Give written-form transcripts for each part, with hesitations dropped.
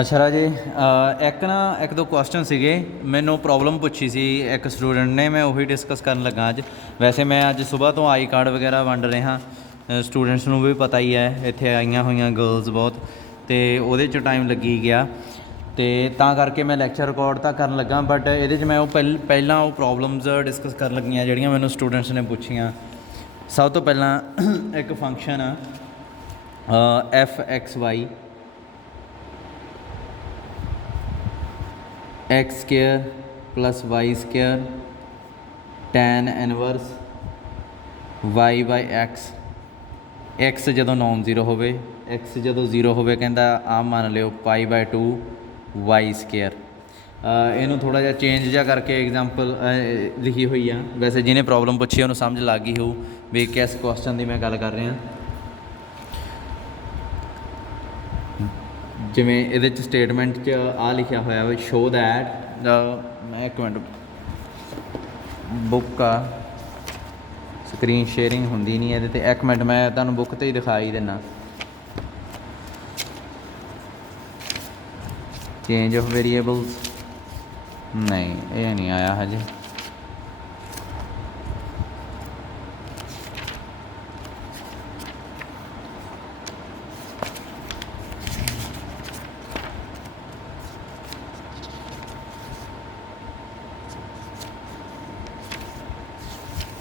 ਅੱਛਾ ਰਾਜੇ, ਇੱਕ ਦੋ ਕੁਐਸਚਨ ਸੀਗੇ, ਮੈਨੂੰ ਪ੍ਰੋਬਲਮ ਪੁੱਛੀ ਸੀ ਇੱਕ ਸਟੂਡੈਂਟ ਨੇ, ਮੈਂ ਉਹੀ ਡਿਸਕਸ ਕਰਨ ਲੱਗਾ ਅੱਜ। ਵੈਸੇ ਮੈਂ ਅੱਜ ਸਵੇਰ ਤੋਂ ਆਈ ਕਾਰਡ ਵਗੈਰਾ ਵੰਡ ਰਿਹਾ, ਸਟੂਡੈਂਟਸ ਨੂੰ ਵੀ ਪਤਾ ਹੀ ਹੈ, ਇੱਥੇ ਆਈਆਂ ਹੋਈਆਂ ਗਰਲਸ ਬਹੁਤ, ਅਤੇ ਉਹਦੇ 'ਚ ਟਾਈਮ ਲੱਗੀ ਗਿਆ, ਅਤੇ ਤਾਂ ਕਰਕੇ ਮੈਂ ਲੈਕਚਰ ਰਿਕਾਰਡ ਤਾਂ ਕਰਨ ਲੱਗਾ, ਬਟ ਇਹਦੇ 'ਚ ਮੈਂ ਉਹ ਪਹਿਲਾਂ ਉਹ ਪ੍ਰੋਬਲਮਸ ਡਿਸਕਸ ਕਰਨ ਲੱਗੀਆਂ ਜਿਹੜੀਆਂ ਮੈਨੂੰ ਸਟੂਡੈਂਟਸ ਨੇ ਪੁੱਛੀਆਂ। ਸਭ ਤੋਂ ਪਹਿਲਾਂ ਇੱਕ function fxy x square plus y square tan inverse y by x जदों नॉन जीरो होवे, एक्स जदों जीरो होवे कहंदा आ मान लिओ पाई बाई 2 वाई स्केयर। इनू थोड़ा जिहा चेंज जिहा करके एग्जाम्पल लिखी हुई है। वैसे जिन्हें प्रॉब्लम पूछी उन्होंने समझ लग गई हो भी किस क्वेश्चन की मैं गल कर रहा। जिमें ये स्टेटमेंट च आ लिखा होया वा शो दैट, मैं एक मिनट बुक आ स्क्रीन शेयरिंग होंदी नहीं है, एक मिनट मैं तुहानूं बुक तो ही दिखा ही देना। चेंज ऑफ वेरीएबल्स नहीं, ये नहीं आया हजे।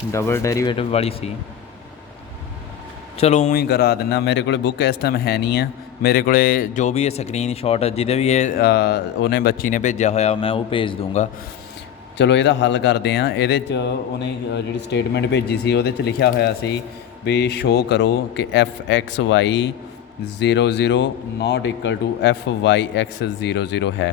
डबल डेरीवेटिव वाली सी, चलो ऊँ ही करा देना। मेरे को बुक इस टाइम है नहीं है, मेरे को जो भी स्क्रीन शॉट जिदे भी ये उन्हें बच्ची ने भेजा होया मैं वो भेज दूँगा। चलो ਇਹਦਾ हल करते हैं। ਇਹਦੇ 'ਚ ਉਹਨੇ ਜਿਹੜੀ स्टेटमेंट भेजी सी ਉਹਦੇ 'ਚ लिखा होया सी भी शो करो कि fxy 00 not equal to fyx 00 है।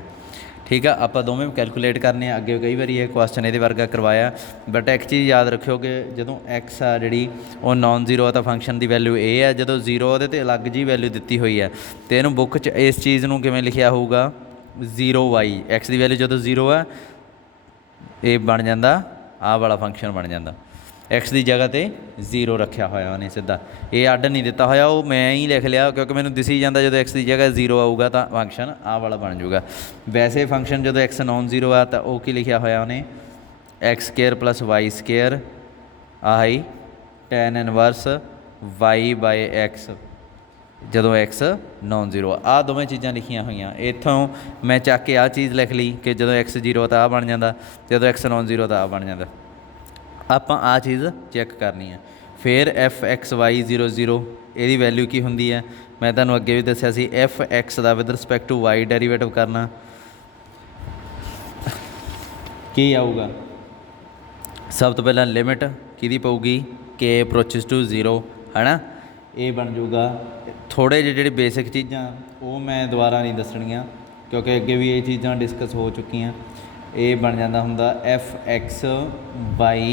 ठीक है, आप दोवें कैलकुलेट करने अगे कई बार ये क्वेश्चन ये वर्गा करवाया, बट एक चीज़ याद रखियो कि जो एक्स आ जी वो नॉन जीरो तो फंक्शन की वैल्यू ए है, जो जीरो वो अलग जी वैल्यू दी हुई है, तो इनू बुक च इस चीज़ को किमें लिखा होगा 0 वाई एक्स की वैल्यू जो जीरो है ये बन जाता आ वाला फंक्शन बन जाता। एक्स की जगह पर जीरो रखा होया उन्हें सीधा, ये अड नहीं दिता होया, वो मैं ही लिख लिया क्योंकि मैंने दिसी जाता जो एक्स की जगह जीरो आऊगा तो फंक्शन आ वाला बन जाऊगा। वैसे फंक्शन जो एक्स नॉन जीरो आ तो वह की लिखा होया उन्हें x square plus y square i tan inverse y by x जदों एक्स नॉन जीरो। आ दोवें चीज़ां लिखिया हुई, इतों मैं चक के आ चीज़ लिख ली कि जो एक्स जीरो तो आ बन जाता, जो एक्स नॉन जीरो तो आ बन जाता। आप आ चीज़ चैक करनी है। फिर fxy 00 ये वैल्यू की होंगी है, मैं तुहानूं अगे भी दस्सिया सी fx का with respect to y derivative करना की आऊगा। सब तो पहला लिमिट कि पऊगी k अप्रोचिज टू 0 है ना, ये बन जाऊगा। थोड़े जे बेसिक चीज़ां वो मैं दोबारा नहीं दसणियां क्योंकि अगे भी ये चीज़ां डिस्कस हो चुकी हैं। ये बन जाता हुंदा fx बाई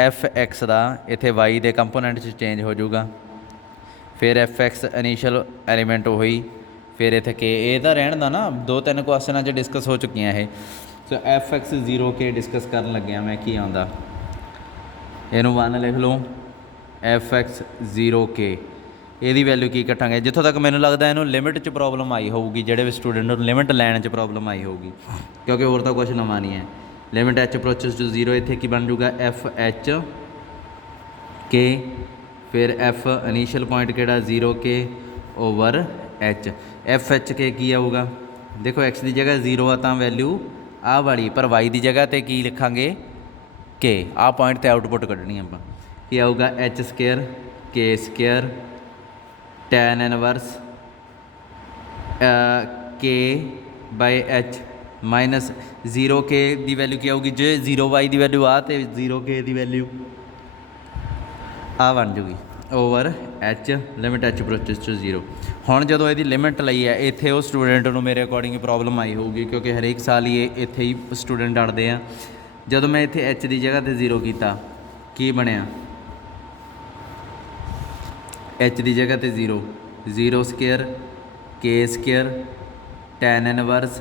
fx का इत्थे y के कंपोनेंट चेंज हो जाऊगा। फिर fx इनिशियल एलीमेंट वही, फिर इत्थे k ये तो रहन दा ना, 2-3 क्वेश्चन डिस्कस हो चुकी हैं। सो fx 0 के डिस्कस कर लग्या मैं की आंदा, इनू 1 लिख लो fx 0 के ये वैल्यू की कट्टांगे। जितों तक मैनूं लगता इनू लिमिट च प्रॉब्लम आई होगी, जेडे भी स्टूडेंट नूं लिमिट लैन च प्रॉब्लम आई होगी क्योंकि होर तो कुछ नवा नहीं है। लिमिट एच अप्रोचेस टू 0 इत्थे की बन जाऊगा एफ एच के, फिर एफ इनिशियल पॉइंट केड़ा 0 के ओवर एच। एफ एच के की आऊगा, देखो एक्स की जगह 0 आ तो वैल्यू आ वाली, पर वाई की जगह तो की लिखांगे के, आ पॉइंट तो आउटपुट कढ़नी आप की आऊगा एच स्केयर के स्केयर टैन इनवर्स के बाय एच माइनस 0 के दी वैल्यू की आऊगी, जो 0 वाई की वैल्यू आ तो 0 के दी वैल्यू आ बन जूगी over h limit h approaches to 0। हुण जदों इहदी लिमिट लई है इत्थे वो स्टूडेंट नूं मेरे अकॉर्डिंग प्रॉब्लम आई होगी क्योंकि हरेक साल ये इत्थे ही स्टूडेंट अड़ते हैं। जदों मैं इत्थे एच की जगह पर 0 किया की बनिया, एच की जगह पर 0 0 स्केयर के स्केयर टैन इनवर्स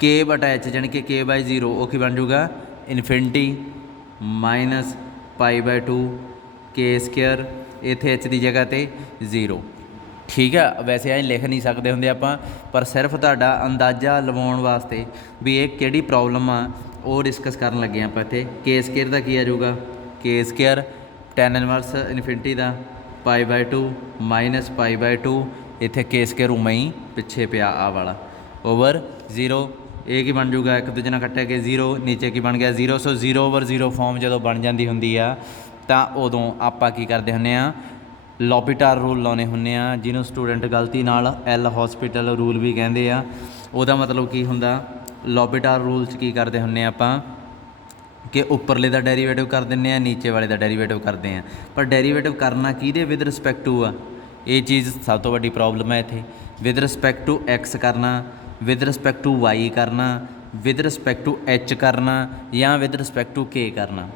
के बटा एच जानी कि के बाय 0 वो की बन जाऊगा इनफिनिटी माइनस पाई बाय 2 के स्केयर, इत्थे एच की जगह पर 0 ठीक है। वैसे ਐਂ लिख नहीं सकते होंगे ਆਪਾਂ, पर सिर्फ ਤੁਹਾਡਾ अंदाज़ा ਲਵਾਉਣ वास्ते भी ये ਕਿਹੜੀ प्रॉब्लम आ ਉਹ डिस्कस ਕਰਨ ਲੱਗੇ ਆਪਾਂ ਇੱਥੇ। के स्केयर ਦਾ ਕੀ ਆ ਜਾਊਗਾ, के स्केयर tan इनवर्स इनफिनिटी ਦਾ π/2 माइनस π/2, ਇੱਥੇ के स्केयर उमें ही पिछे पिया आ वाला ओवर 0। ਇਹ ਕੀ ਬਣ ਜਾਊਗਾ, ਇੱਕ ਦੂਜੇ ਨਾਲ ਕੱਟਿਆ ਕਿ 0, ਨੀਚੇ ਕੀ ਬਣ ਗਿਆ 0। ਸੋ 0/0 ਫਾਰਮ ਜਦੋਂ ਬਣ ਜਾਂਦੀ ਹੁੰਦੀ ਆ ਤਾਂ ਉਦੋਂ ਆਪਾਂ ਕੀ ਕਰਦੇ ਹੁੰਦੇ ਆ, ਲੌਪੀਟਾਰ ਰੂਲ ਲਾਉਣੇ ਹੁੰਦੇ ਆ, ਜਿਹਨੂੰ ਸਟੂਡੈਂਟ ਗਲਤੀ ਨਾਲ ਐਲ ਹੌਸਪੀਟਲ ਰੂਲ ਵੀ ਕਹਿੰਦੇ ਆ। ਉਹਦਾ ਮਤਲਬ ਕੀ ਹੁੰਦਾ, ਲੌਪੀਟਾਰ ਰੂਲ 'ਚ ਕੀ ਕਰਦੇ ਹੁੰਦੇ ਆ ਆਪਾਂ ਕਿ ਉੱਪਰਲੇ ਦਾ ਡੈਰੀਵੇਟਿਵ ਕਰ ਦਿੰਦੇ ਆ, ਨੀਚੇ ਵਾਲੇ ਦਾ ਡੈਰੀਵੇਟਿਵ ਕਰਦੇ ਆ। ਪਰ ਡੈਰੀਵੇਟਿਵ ਕਰਨਾ ਕਿਹਦੇ ਵਿਦ ਰਿਸਪੈਕਟ ਟੂ ਆ, ਇਹ ਚੀਜ਼ ਸਭ ਤੋਂ ਵੱਡੀ ਪ੍ਰੋਬਲਮ ਹੈ ਇੱਥੇ। ਵਿਦ ਰਿਸਪੈਕਟ ਟੂ ਐਕਸ ਕਰਨਾ, ਵਿਦ ਰਿਸਪੈਕਟ ਟੂ ਵਾਈ ਕਰਨਾ, ਵਿਦ ਰਿਸਪੈਕਟ ਟੂ ਐਚ ਕਰਨਾ, ਜਾਂ ਵਿਦ ਰਿਸਪੈਕਟ ਟੂ ਕੇ ਕਰਨਾ।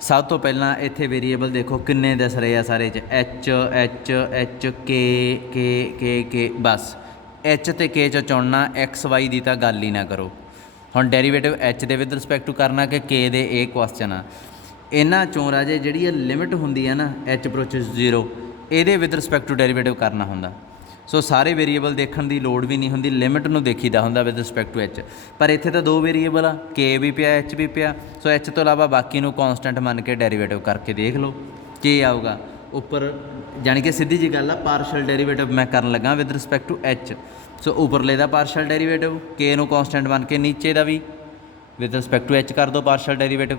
ਸਭ ਤੋਂ ਪਹਿਲਾਂ ਇੱਥੇ ਵੇਰੀਏਬਲ ਦੇਖੋ ਕਿੰਨੇ ਦਿਸ ਰਹੇ ਆ ਸਾਰੇ 'ਚ, ਐਚ ਕੇ ਬਸ ਐਚ ਅਤੇ ਕੇ 'ਚ ਚੁਣਨਾ, ਐਕਸ ਵਾਈ ਦੀ ਤਾਂ ਗੱਲ ਹੀ ਨਾ ਕਰੋ। ਹੁਣ ਡੈਰੀਵੇਟਿਵ ਐਚ ਦੇ ਵਿਦ ਰਿਸਪੈਕਟ ਟੂ ਕਰਨਾ ਕਿ ਕੇ ਦੇ, ਇਹ ਕੁਐਸਚਨ ਆ। ਇਹਨਾਂ 'ਚੋਂ ਰਾਜੇ ਜਿਹੜੀ ਇਹ ਲਿਮਿਟ ਹੁੰਦੀ ਆ ਨਾ ਐਚ ਅਪਰੋਚਿਸ 0, ਇਹਦੇ ਵਿਦ ਰਿਸਪੈਕਟ ਟੂ ਡੈਰੀਵੇਟਿਵ ਕਰਨਾ ਹੁੰਦਾ। ਸੋ ਸਾਰੇ ਵੇਰੀਏਬਲ ਦੇਖਣ ਦੀ ਲੋੜ ਵੀ ਨਹੀਂ ਹੁੰਦੀ, ਲਿਮਿਟ ਨੂੰ ਦੇਖੀਦਾ ਹੁੰਦਾ ਵਿਦ ਰਿਸਪੈਕਟ ਟੂ ਐਚ। ਪਰ ਇੱਥੇ ਤਾਂ ਦੋ ਵੇਰੀਏਬਲ ਆ, ਕੇ ਵੀ ਪਿਆ ਐਚ ਵੀ ਪਿਆ। ਸੋ ਐਚ ਤੋਂ ਇਲਾਵਾ ਬਾਕੀ ਨੂੰ ਕੌਨਸਟੈਂਟ ਮੰਨ ਕੇ ਡੈਰੀਵੇਟਿਵ ਕਰਕੇ ਦੇਖ ਲਓ ਕੀ ਆਊਗਾ ਉੱਪਰ। ਜਾਣੀ ਕਿ ਸਿੱਧੀ ਜੀ ਗੱਲ ਆ, ਪਾਰਸ਼ਲ ਡੈਰੀਵੇਟਿਵ ਮੈਂ ਕਰਨ ਲੱਗਾ ਵਿਦ ਰਿਸਪੈਕਟ ਟੂ ਐਚ। ਸੋ ਉੱਪਰਲੇ ਦਾ ਪਾਰਸ਼ਲ ਡੈਰੀਵੇਟਿਵ, ਕੇ ਨੂੰ ਕੌਨਸਟੈਂਟ ਮੰਨ ਕੇ, ਨੀਚੇ ਦਾ ਵੀ ਵਿਦ ਰਿਸਪੈਕਟ ਟੂ ਐਚ ਕਰ ਦਿਓ ਪਾਰਸ਼ਲ ਡੈਰੀਵੇਟਿਵ।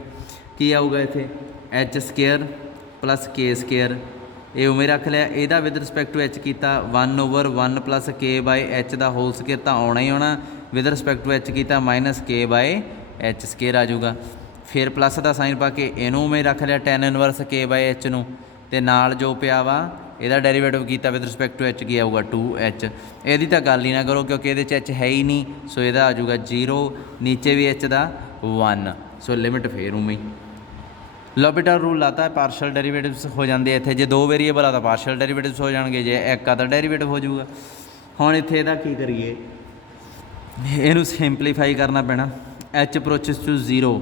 ਕੀ ਆਊਗਾ ਇੱਥੇ, H square plus k square, ਇਹ ਉਵੇਂ ਰੱਖ ਲਿਆ। ਇਹਦਾ ਵਿਦ ਰਿਸਪੈਕਟ ਟੂ ਐਚ ਕੀਤਾ 1/1 plus K by H the whole square ਤਾਂ ਆਉਣਾ ਹੀ ਆਉਣਾ। ਵਿਦ ਰਿਸਪੈਕਟ ਟੂ ਐਚ ਕੀਤਾ minus k by h square ਆ ਜਾਊਗਾ। ਫਿਰ ਪਲੱਸ ਦਾ ਸਾਈਨ ਪਾ ਕੇ ਇਹਨੂੰ ਉਵੇਂ ਰੱਖ ਲਿਆ tan inverse k by H ਨੂੰ, ਅਤੇ ਨਾਲ ਜੋ ਪਿਆ ਵਾ ਇਹਦਾ ਡੈਰੀਵੇਟਿਵ ਕੀਤਾ ਵਿਦ ਰਿਸਪੈਕਟ ਟੂ ਐਚ ਕੀ ਆਊਗਾ 2h। ਇਹਦੀ ਤਾਂ ਗੱਲ ਹੀ ਨਾ ਕਰੋ ਕਿਉਂਕਿ ਇਹਦੇ 'ਚ ਐਚ ਹੈ ਹੀ ਨਹੀਂ। ਸੋ ਇਹਦਾ ਆ ਜਾਊਗਾ 0, ਨੀਚੇ ਵੀ ਐਚ ਦਾ 1। ਸੋ ਲਿਮਿਟ ਫੇਰ ਉਵੇਂ ਹੀ। ਲੌਪੀਟਾਲ ਰੂਲ ਲਾਤਾ, ਪਾਰਸ਼ਲ ਡੈਰੀਵੇਟਿਵਸ ਹੋ ਜਾਂਦੇ ਇੱਥੇ। ਜੇ ਦੋ ਵੇਰੀਏਬਲ ਆ ਤਾਂ ਪਾਰਸ਼ਲ ਡੈਰੀਵੇਟਿਵਸ ਹੋ ਜਾਣਗੇ, ਜੇ ਇੱਕ ਆ ਤਾਂ ਡੈਰੀਵੇਟਿਵ ਹੋ ਜਾਊਗਾ। ਹੁਣ ਇੱਥੇ ਇਹਦਾ ਕੀ ਕਰੀਏ, ਇਹਨੂੰ ਸਿੰਪਲੀਫਾਈ ਕਰਨਾ ਪੈਣਾ। ਐਚ ਅਪਰੋਚਿਸ ਟੂ 0,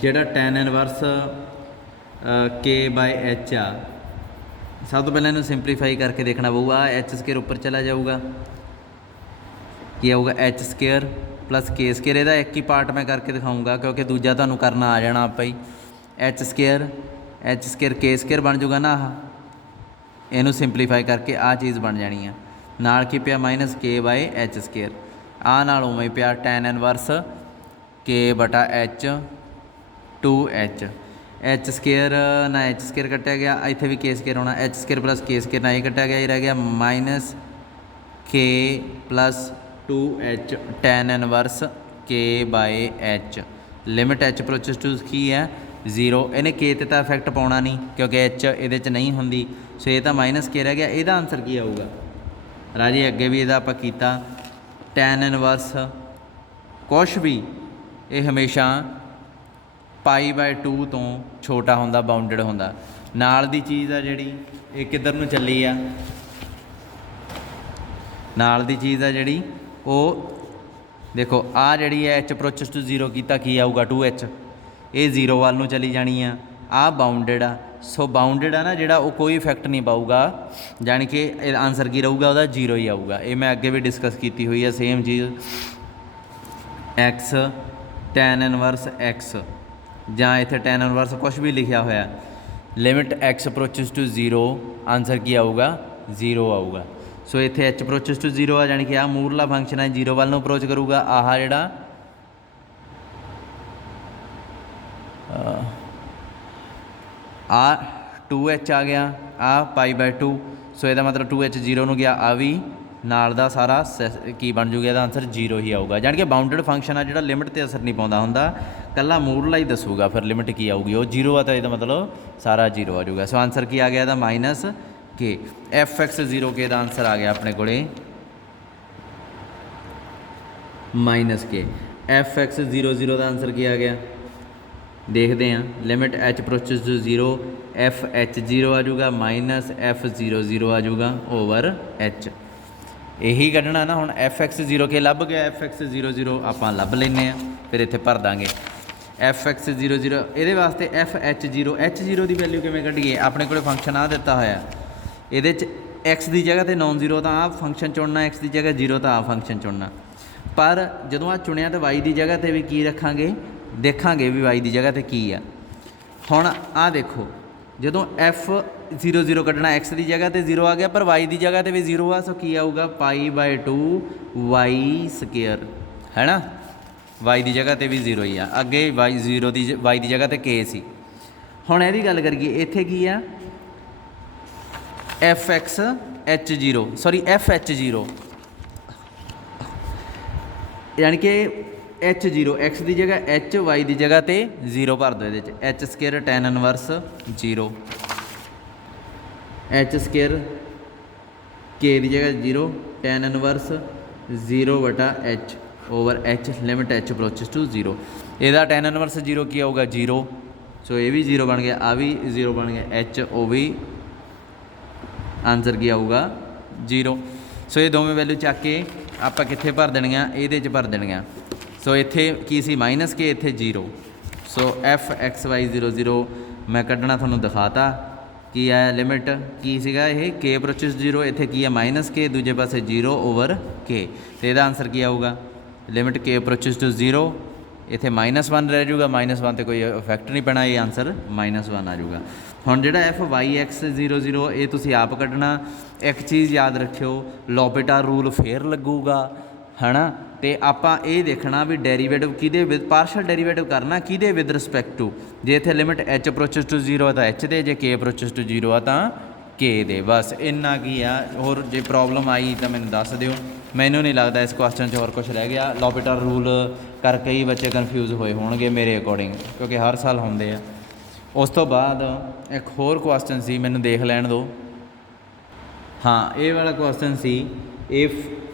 ਜਿਹੜਾ tan inverse k by H ਆ, ਸਭ ਤੋਂ ਪਹਿਲਾਂ ਇਹਨੂੰ ਸਿੰਪਲੀਫਾਈ ਕਰਕੇ ਦੇਖਣਾ ਪਊਗਾ। ਐਚ ਸਕੇਅਰ ਉੱਪਰ ਚਲਾ ਜਾਊਗਾ, ਕੀ ਆਊਗਾ H square plus k square. ਇਹਦਾ ਇੱਕ ਹੀ ਪਾਰਟ ਮੈਂ ਕਰਕੇ ਦਿਖਾਊਂਗਾ ਕਿਉਂਕਿ ਦੂਜਾ ਤੁਹਾਨੂੰ ਕਰਨਾ ਆ ਜਾਣਾ ਆਪਾ ਹੀ। ਐਚ ਸਕੇਅਰ ਕੇ ਸਕੇਅਰ ਬਣ ਜਾਊਗਾ ਨਾ ਆਹ, ਇਹਨੂੰ ਸਿੰਪਲੀਫਾਈ ਕਰਕੇ ਆਹ ਚੀਜ਼ ਬਣ ਜਾਣੀ ਆ। ਨਾਲ ਕੀ ਪਿਆ minus k by h square, ਆਹ ਨਾਲ ਉਵੇਂ ਪਿਆ tan ਇਨਵਰਸ ਕੇ ਬਟਾ ਐਚ 2h। ਐਚ ਸਕੇਅਰ ਨਾ ਐਚ ਸਕੇਅਰ ਕੱਟਿਆ ਗਿਆ, ਇੱਥੇ ਵੀ ਕੇ ਸਕੇਅਰ ਹੋਣਾ। H square plus k square ਨਾ ਇਹ ਕੱਟਿਆ ਗਿਆ, ਇਹ ਰਹਿ ਗਿਆ minus k plus 2h tan inverse k by h. Limit h approaches to ਕੀ ਹੈ 0। ਇਹਨੇ ਕੇ 'ਤੇ ਤਾਂ ਇਫੈਕਟ ਪਾਉਣਾ ਨਹੀਂ ਕਿਉਂਕਿ ਐਚ ਇਹਦੇ 'ਚ ਨਹੀਂ ਹੁੰਦੀ। ਸੋ ਇਹ ਤਾਂ ਮਾਈਨਸ ਕੇ ਰਹਿ ਗਿਆ। ਇਹਦਾ ਆਨਸਰ ਕੀ ਆਊਗਾ ਰਾਜੀ, ਅੱਗੇ ਵੀ ਇਹਦਾ ਆਪਾਂ ਕੀਤਾ tan ਇਨਵਰਸ ਕੁਛ ਵੀ ਇਹ ਹਮੇਸ਼ਾ π/2 ਤੋਂ ਛੋਟਾ ਹੁੰਦਾ, ਬਾਊਂਡਡ ਹੁੰਦਾ। ਨਾਲ ਦੀ ਚੀਜ਼ ਆ ਜਿਹੜੀ ਇਹ ਕਿੱਧਰ ਨੂੰ ਚੱਲੀ ਆ, ਨਾਲ ਦੀ ਚੀਜ਼ ਆ ਜਿਹੜੀ ਉਹ ਦੇਖੋ ਆਹ ਜਿਹੜੀ ਹੈ ਐਚ ਅਪਰੋਚਿਸ ਟੂ 0 ਕੀਤਾ ਕੀ ਆਊਗਾ 2h, ਇਹ 0 ਵੱਲ ਨੂੰ ਚਲੀ ਜਾਣੀ ਆ। ਆਹ ਬਾਊਂਡਡ ਆ। ਸੋ ਬਾਊਂਡਡ ਆ ਨਾ ਜਿਹੜਾ, ਉਹ ਕੋਈ ਇਫੈਕਟ ਨਹੀਂ ਪਾਊਗਾ, ਜਾਣੀ ਕਿ ਇਹ ਆਨਸਰ ਕੀ ਰਹੂਗਾ ਉਹਦਾ 0 ਹੀ ਆਊਗਾ। ਇਹ ਮੈਂ ਅੱਗੇ ਵੀ ਡਿਸਕਸ ਕੀਤੀ ਹੋਈ ਆ ਸੇਮ ਚੀਜ਼। ਐਕਸ tan ਇਨਵਰਸ ਐਕਸ, ਜਾਂ ਇੱਥੇ tan ਇਨਵਰਸ ਕੁਛ ਵੀ ਲਿਖਿਆ ਹੋਇਆ, ਲਿਮਿਟ ਐਕਸ ਅਪਰੋਚਿਸ ਟੂ 0, ਆਨਸਰ ਕੀ ਆਊਗਾ 0 ਆਊਗਾ। ਸੋ ਇੱਥੇ ਐਚ ਅਪਰੋਚਿਸ ਟੂ 0 ਆ, ਜਾਣੀ ਕਿ ਆਹ ਮੂਰਲਾ ਫੰਕਸ਼ਨ ਹੈ 0 ਵੱਲ ਨੂੰ ਅਪਰੋਚ ਕਰੂਗਾ। ਆਹ ਜਿਹੜਾ ਆ 2h ਆ ਗਿਆ, ਆਹ π/2। ਸੋ ਇਹਦਾ ਮਤਲਬ 2h 0 ਨੂੰ ਗਿਆ, ਆ ਵੀ ਨਾਲ ਦਾ ਸਾਰਾ ਕੀ ਬਣ ਜੂਗਾ, ਇਹਦਾ ਆਨਸਰ 0 ਹੀ ਆਊਗਾ। ਜਾਣੀ ਕਿ ਬਾਊਂਡਡ ਫੰਕਸ਼ਨ ਆ ਜਿਹੜਾ ਲਿਮਿਟ 'ਤੇ ਅਸਰ ਨਹੀਂ ਪਾਉਂਦਾ ਹੁੰਦਾ, ਕੱਲਾ ਮੂਰਲਾ ਹੀ ਦੱਸੂਗਾ ਫਿਰ ਲਿਮਿਟ ਕੀ ਆਊਗੀ। ਉਹ 0 ਆ ਤਾਂ ਇਹਦਾ ਮਤਲਬ ਸਾਰਾ 0 ਆ ਜਾਊਗਾ। ਸੋ ਆਨਸਰ ਕੀ ਆ ਗਿਆ ਇਹਦਾ ਮਾਈਨਸ ਕੇ। fx 0 ਦਾ ਆਨਸਰ ਆ ਗਿਆ ਆਪਣੇ ਕੋਲੇ ਮਾਈਨਸ ਕੇ। fx 0 ਦਾ ਆਨਸਰ ਕੀ ਆ ਗਿਆ ਦੇਖਦੇ ਹਾਂ। Limit h approaches to 0, fh 0 ਆ ਜਾਊਗਾ ਮਾਈਨਸ f00 ਆ ਜਾਊਗਾ ਓਵਰ h। ਇਹੀ ਕੱਢਣਾ ਨਾ ਹੁਣ। fx 0 ਕੇ ਲੱਭ ਗਿਆ, fx 00 ਆਪਾਂ ਲੱਭ ਲੈਂਦੇ ਹਾਂ, ਫਿਰ ਇੱਥੇ ਭਰ ਦਾਂਗੇ fx 00। ਇਹਦੇ ਵਾਸਤੇ fh 0 ਦੀ ਵੈਲਿਊ ਕਿਵੇਂ ਕੱਢੀਏ, ਆਪਣੇ ਕੋਲ ਫੰਕਸ਼ਨ ਆ ਦਿੱਤਾ ਹੋਇਆ, ਇਹਦੇ 'ਚ x ਦੀ ਜਗ੍ਹਾ ਤੇ ਨੌਨ ਜ਼ੀਰੋ ਤਾਂ ਆ ਫੰਕਸ਼ਨ ਚੁਣਨਾ, x ਦੀ ਜਗ੍ਹਾ ਜ਼ੀਰੋ ਤਾਂ ਆ ਫੰਕਸ਼ਨ ਚੁਣਨਾ। ਪਰ ਜਦੋਂ ਆ ਚੁਣਿਆ ਤਾਂ y ਦੀ ਜਗ੍ਹਾ ਤੇ ਵੀ ਕੀ ਰੱਖਾਂਗੇ, ਦੇਖਾਂਗੇ ਵੀ y ਦੀ ਜਗ੍ਹਾ ਤੇ ਕੀ ਆ। ਹੁਣ ਆ ਦੇਖੋ ਜਦੋਂ f 0 0 ਕੱਢਣਾ, x ਦੀ ਜਗ੍ਹਾ ਤੇ 0 ਆ ਗਿਆ ਪਰ y ਦੀ ਜਗ੍ਹਾ ਤੇ ਵੀ 0 ਆ, ਸੋ ਕੀ ਆਊਗਾ π/2 y ਸਕੇਅਰ, ਹੈ ਨਾ। y ਦੀ ਜਗ੍ਹਾ ਤੇ ਵੀ 0 ਹੀ ਆ, ਅੱਗੇ y ਦੀ ਜਗ੍ਹਾ ਤੇ k ਸੀ। ਹੁਣ ਇਹਦੀ ਗੱਲ ਕਰੀਏ, ਇੱਥੇ ਕੀ ਆ fx/h0 ਸੌਰੀ f/h0 यानी कि h0 x ਦੀ ਜਗ੍ਹਾ h, y ਦੀ ਜਗ੍ਹਾ ਤੇ 0 ਭਰ ਦਿਓ। ਇਹਦੇ 'ਚ h square tan inverse 0, h square k ਦੀ ਜਗ੍ਹਾ 0 tan inverse 0/h over h limit h approaches to 0। ਇਹਦਾ tan ਇਨਵਰਸ 0 ਕੀ ਆਊਗਾ 0, ਸੋ ਇਹ ਵੀ 0 ਬਣ ਗਿਆ, ਆ ਵੀ 0 ਬਣ ਗਿਆ, h ਉਹ ਵੀ ਆਨਸਰ ਕੀ ਆਊਗਾ 0। ਸੋ ਇਹ ਦੋਵੇਂ ਵੈਲਿਊ ਚੱਕ ਕੇ ਆਪਾਂ ਕਿੱਥੇ ਭਰ ਦੇਣੀਆਂ, ਇਹਦੇ 'ਚ ਭਰ ਦੇਣੀਆਂ। ਸੋ ਇੱਥੇ ਕੀ ਸੀ -k, ਇੱਥੇ 0। ਸੋ fx/y 0 ਮੈਂ ਕੱਢਣਾ ਤੁਹਾਨੂੰ ਦਿਖਾਤਾ ਕੀ ਆਇਆ, ਲਿਮਿਟ ਕੀ ਸੀਗਾ ਇਹ k ਅਪਰੋਚਸ 0, ਇੱਥੇ ਕੀ ਆ -k, ਦੂਜੇ ਪਾਸੇ 0 ਓਵਰ k, ਅਤੇ ਇਹਦਾ ਆਨਸਰ ਕੀ ਆਊਗਾ ਲਿਮਿਟ k ਅਪਰੋਚਸ ਟੂ 0, ਇੱਥੇ -1 ਰਹਿ ਜਾਊਗਾ, -1 ਤੇ ਕੋਈ ਇਫੈਕਟ ਨਹੀਂ ਪੈਣਾ, ਇਹ ਆਨਸਰ -1 ਆ ਜਾਊਗਾ। ਹੁਣ ਜਿਹੜਾ fy(x)(0)(0) ਇਹ ਤੁਸੀਂ ਆਪ ਕੱਢਣਾ। ਇੱਕ ਚੀਜ਼ ਯਾਦ ਰੱਖਿਓ, ਲੋਪਿਟਲ ਰੂਲ ਫੇਰ ਲੱਗੂਗਾ, ਹੈ ਨਾ। ਅਤੇ ਆਪਾਂ ਇਹ ਦੇਖਣਾ ਵੀ ਡੈਰੀਵੇਟਿਵ ਕਿਹਦੇ ਵਿਦ, ਪਾਰਸ਼ਲ ਡੈਰੀਵੇਟਿਵ ਕਰਨਾ ਕਿਹਦੇ ਵਿਦ ਰਿਸਪੈਕਟ ਟੂ। ਜੇ ਇੱਥੇ ਲਿਮਿਟ h ਅਪਰੋਚਸ ਟੂ 0 ਆ ਤਾਂ h ਦੇ, ਜੇ k ਅਪਰੋਚਸ ਟੂ 0 ਆ ਤਾਂ k ਦੇ, ਬਸ ਇੰਨਾ ਕੀ ਆ। ਹੋਰ ਜੇ ਪ੍ਰੋਬਲਮ ਆਈ ਤਾਂ ਮੈਨੂੰ ਦੱਸ ਦਿਓ, ਮੈਨੂੰ ਨਹੀਂ ਲੱਗਦਾ ਇਸ ਕੁਐਸਚਨ 'ਚ ਹੋਰ ਕੁਛ ਰਹਿ ਗਿਆ। ਲੋਪਿਟਲ ਰੂਲ ਕਰਕੇ ਹੀ ਬੱਚੇ ਕਨਫਿਊਜ਼ ਹੋਏ ਹੋਣਗੇ ਮੇਰੇ ਅਕੋਰਡਿੰਗ, ਕਿਉਂਕਿ ਹਰ ਸਾਲ ਹੁੰਦੇ ਆ। ਉਸ ਤੋਂ ਬਾਅਦ ਇੱਕ ਹੋਰ ਕੁਐਸਚਨ ਸੀ, ਮੈਨੂੰ ਦੇਖ ਲੈਣ ਦਿਓ। ਹਾਂ, ਇਹ ਵਾਲਾ ਕੁਐਸਚਨ ਸੀ,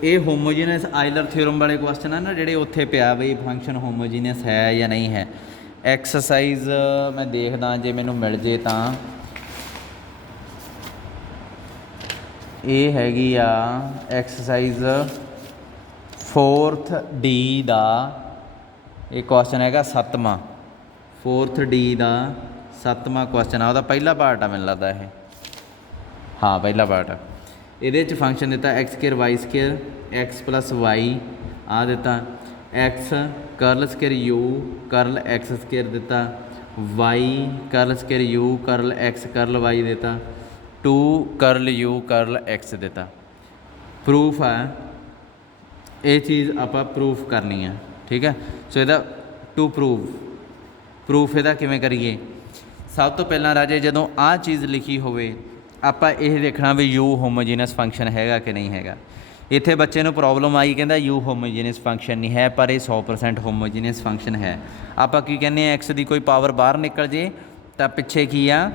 ਇਹ ਹੋਮੋਜੀਨੀਅਸ ਆਇਲਰ ਥਿਓਰਮ ਵਾਲੇ ਕੁਐਸਚਨ ਆ ਨਾ, ਜਿਹੜੇ ਉੱਥੇ ਪਿਆ ਬਈ ਫੰਕਸ਼ਨ ਹੋਮੋਜੀਨੀਅਸ ਹੈ ਜਾਂ ਨਹੀਂ ਹੈ। ਐਕਸਰਸਾਈਜ਼ ਮੈਂ ਦੇਖਦਾ ਜੇ ਮੈਨੂੰ ਮਿਲ ਜੇ ਤਾਂ, ਇਹ ਹੈਗੀ ਆ ਐਕਸਰਸਾਈਜ਼ 4th D ਦਾ, ਇਹ ਕੁਐਸਚਨ ਹੈਗਾ 7ਵਾਂ, 4th D ਦਾ 7ਵਾਂ ਕੁਐਸਚਨ ਆ, ਉਹਦਾ ਪਹਿਲਾ ਪਾਰਟ ਆ ਮੈਨੂੰ ਲੱਗਦਾ ਇਹ, ਹਾਂ ਪਹਿਲਾ ਪਾਰਟ ਆ। ਇਹਦੇ 'ਚ ਫੰਕਸ਼ਨ ਦਿੱਤਾ x² y² x + y ਆ ਦਿੱਤਾ, x ਕਰਲ ਸਕੇਅਰ u ਕਰਲ x² ਦਿੱਤਾ, y ਕਰਲ ਸਕੇਅਰ u ਕਰਲ x ਕਰਲ y ਦਿੱਤਾ, 2 ਕਰਲ u ਕਰਲ x ਦਿੱਤਾ। ਪ੍ਰੂਫ ਆ, ਇਹ ਚੀਜ਼ ਆਪਾਂ ਪ੍ਰੂਫ ਕਰਨੀ ਆ, ਠੀਕ ਹੈ। ਸੋ ਇਹਦਾ ਟੂ ਪ੍ਰੂਫ ਇਹਦਾ ਕਿਵੇਂ ਕਰੀਏ। ਸਭ ਤੋਂ ਪਹਿਲਾਂ ਰਾਜੇ ਜਦੋਂ ਆਹ ਚੀਜ਼ ਲਿਖੀ ਹੋਵੇ ਆਪਾਂ ਇਹ ਦੇਖਣਾ ਵੀ u ਹੋਮੋਜੀਨਸ ਫੰਕਸ਼ਨ ਹੈਗਾ ਕਿ ਨਹੀਂ ਹੈਗਾ। ਇੱਥੇ ਬੱਚੇ ਨੂੰ ਪ੍ਰੋਬਲਮ ਆਈ, ਕਹਿੰਦਾ u ਹੋਮੋਜੀਨਸ ਫੰਕਸ਼ਨ ਨਹੀਂ ਹੈ, ਪਰ ਇਹ 100% ਹੋਮੋਜੀਨਸ ਫੰਕਸ਼ਨ ਹੈ। ਆਪਾਂ ਕੀ ਕਹਿੰਦੇ ਹਾਂ, x ਦੀ ਕੋਈ ਪਾਵਰ ਬਾਹਰ ਨਿਕਲ ਜੇ ਤਾਂ ਪਿੱਛੇ ਕੀ ਆ,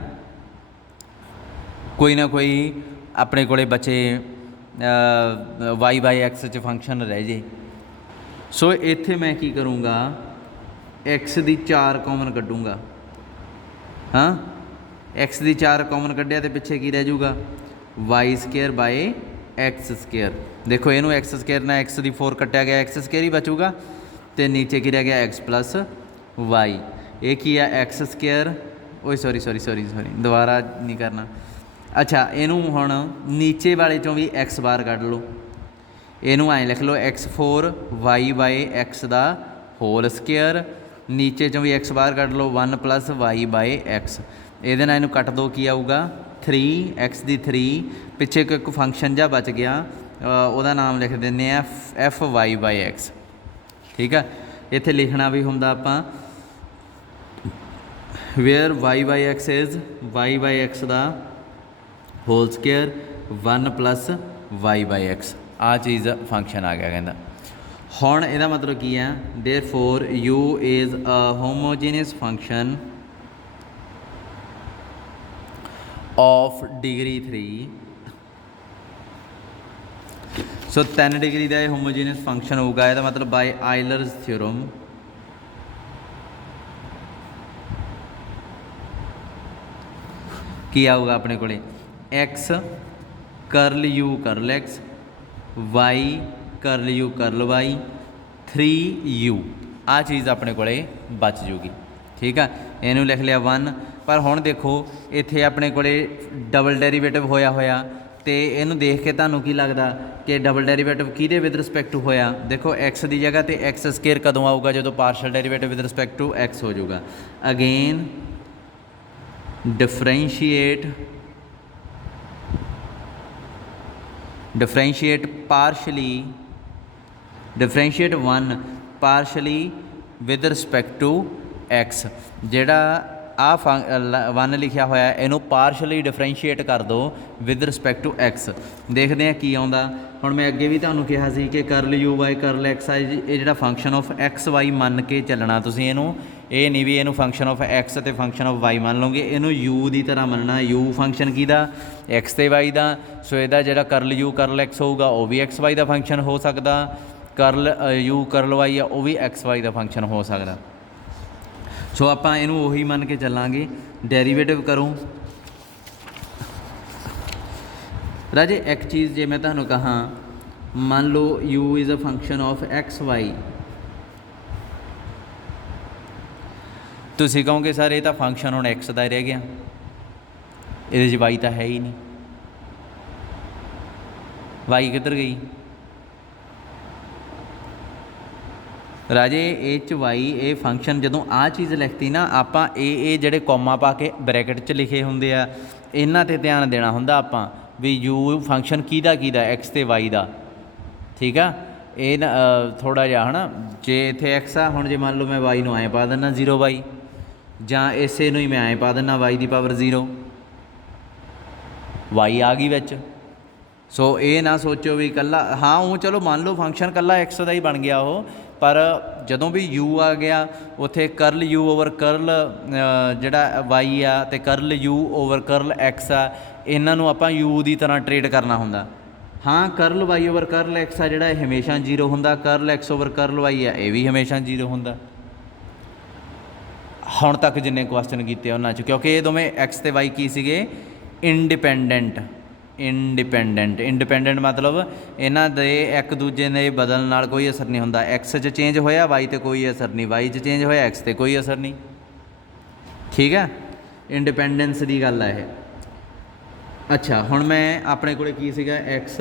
ਕੋਈ ਨਾ ਕੋਈ ਆਪਣੇ ਕੋਲੇ ਬੱਚੇ y/x 'ਚ ਫੰਕਸ਼ਨ ਰਹਿ ਜੇ। ਸੋ ਇੱਥੇ ਮੈਂ ਕੀ ਕਰੂੰਗਾ, x ਦੀ 4 ਕਾਮਨ ਕੱਢੂੰਗਾ। ਹਾਂ, x ਦੀ 4 ਕਾਮਨ ਕੱਢਿਆ ਅਤੇ ਪਿੱਛੇ ਕੀ ਰਹਿ ਜਾਊਗਾ y² x²। ਦੇਖੋ ਇਹਨੂੰ x² ਨਾਲ x ਦੀ 4 ਕੱਟਿਆ ਗਿਆ, x² ਹੀ ਬਚੂਗਾ, ਅਤੇ ਨੀਚੇ ਕੀ ਰਹਿ ਗਿਆ x + y। ਇਹ ਕੀ ਆ x², ਓਏ ਸੌਰੀ ਦੁਬਾਰਾ ਨਹੀਂ ਕਰਨਾ। ਅੱਛਾ, ਇਹਨੂੰ ਹੁਣ ਨੀਚੇ ਵਾਲੇ 'ਚੋਂ ਵੀ x ਬਾਹਰ ਕੱਢ ਲਓ, ਇਹਨੂੰ ਐਂ ਲਿਖ ਲਓ x4 y/x ਦਾ ਹੋਲ ਸਕੇਅਰ, ਨੀਚੇ 'ਚੋਂ ਵੀ x ਬਾਹਰ ਕੱਢ ਲਓ 1 + y/x। ਇਹਦੇ ਨਾਲ ਇਹਨੂੰ ਕੱਟ ਦੋ, ਕੀ ਆਊਗਾ 3 x ਦੀ 3, ਪਿੱਛੇ ਇੱਕ ਫੰਕਸ਼ਨ ਜਿਹਾ ਬਚ ਗਿਆ, ਉਹਦਾ ਨਾਮ ਲਿਖ ਦਿੰਦੇ ਆ fy/x, ਠੀਕ ਆ। ਇੱਥੇ ਲਿਖਣਾ ਵੀ ਹੁੰਦਾ ਆਪਾਂ ਵੇਅਰ y/x ਇਜ਼ y/x ਦਾ ਹੋਲ ਸਕੇਅਰ 1 + y/x। ਆਹ ਚੀਜ਼ ਫੰਕਸ਼ਨ ਆ ਗਿਆ ਕਹਿੰਦਾ। ਹੁਣ ਇਹਦਾ ਮਤਲਬ ਕੀ ਹੈ, therefore u is a homogeneous function of degree 3। So 3 degree का होमोजीनियस फंक्शन होगा, यदा मतलब बाय आयलर्स थ्योरम की आऊगा अपने को x करल u करल x y करल u करल y 3u आ चीज़ अपने को बच जूगी, ठीक है। इनू लिख लिया 1 पर हुण देखो इत्थे अपने कोले डबल डेरीवेटिव होया होया तो इनू देख के तुहानूं की लगदा कि डबल डेरीवेटिव किहदे विद रिस्पैक्ट टू होया। देखो एक्स की जगह तो एक्स स्केयर कदों आऊगा जो partial derivative with respect to x हो जाऊगा। Again differentiate one partially with respect to x. जिहड़ा आ वन लिखिया होया इनू पार्शली डिफरेंशिएट कर दो विद रिस्पैक्ट टू एक्स। देखते हैं की आउंदा। हुण मैं अगे भी तुहानूं कहा सी कि करल यू वाई करल एक्स है ये जिहड़ा फंक्शन ऑफ एक्स वाई मन के चलना। तुसीं इनू ये नहीं भी इनू फंक्शन ऑफ एक्स ते फंक्शन ऑफ वाई मान लोगे, इनू यू की तरह मनना। यू फंक्शन किहदा एक्स ते वाई का, सो इहदा जिहड़ा करल यू करल एक्स होऊगा वह भी एक्स वाई का फंक्शन हो सकदा, करल यू करल वाई आ वह भी एक्स वाई का फंक्शन हो सकदा। सो आपां इनू उही मन के चलांगे। डेरीवेटिव करो राजे एक चीज़ जे मैं तुहानूं कहा मान लो u is a function of x y, तुसीं कहोगे सर ये तो फंक्शन हुण एक्स का रह गया, ये वाई तो है ही नहीं, वाई किधर गई राजे। ए च वाई ये फंक्शन जदों आ चीज़ लिखती ना आपां ये जिहड़े कॉमा पा के ब्रैकेट च लिखे हुंदे आ इन्हां ते ध्यान देना हुंदा आपां भी यू फंक्शन किहदा एक्स ते वाई का। ठीक आ ये थोड़ा जिहा है ना जे इत्थे एक्स आ हुण जे मान लो मैं वाई नूं ऐ पा दिंदा 0 वाई, जां इसे नूं ही मैं ऐ पा दिंदा वाई दी पावर 0, वाई आ गई विच। सो ये ना सोचो भी कल्ला हाँ वो चलो मान लो फंक्शन कल्ला एक्स का ही बन गया वो, पर जदों भी यू आ गया उत्थे करल यू ओवर करल जिहड़ा वाई आ ते करल यू ओवर करल एक्स आ, इन्हां नूं आपां यू की तरह ट्रीट करना हुंदा। हाँ करल वाई ओवर करल एक्स आ जिहड़ा हमेशा 0 हुंदा, करल एक्स ओवर करल वाई आ ये भी हमेशा 0 हुंदा। हुण तक जिन्ने क्वेश्चन कीते उन्हां च, क्योंकि ये दोवें एक्स ते वाई की सीगे इंडिपेंडेंट मतलब इन्हां दे एक दूजे दे बदलण नाल कोई असर नहीं हुंदा। एक्स च चेंज होया वाई ते कोई असर नहीं, वाई च चेंज होया एक्स ते कोई असर नहीं। ठीक है इंडिपेंडेंस की गल है ये। अच्छा हुण मैं अपने कोले की सीगा x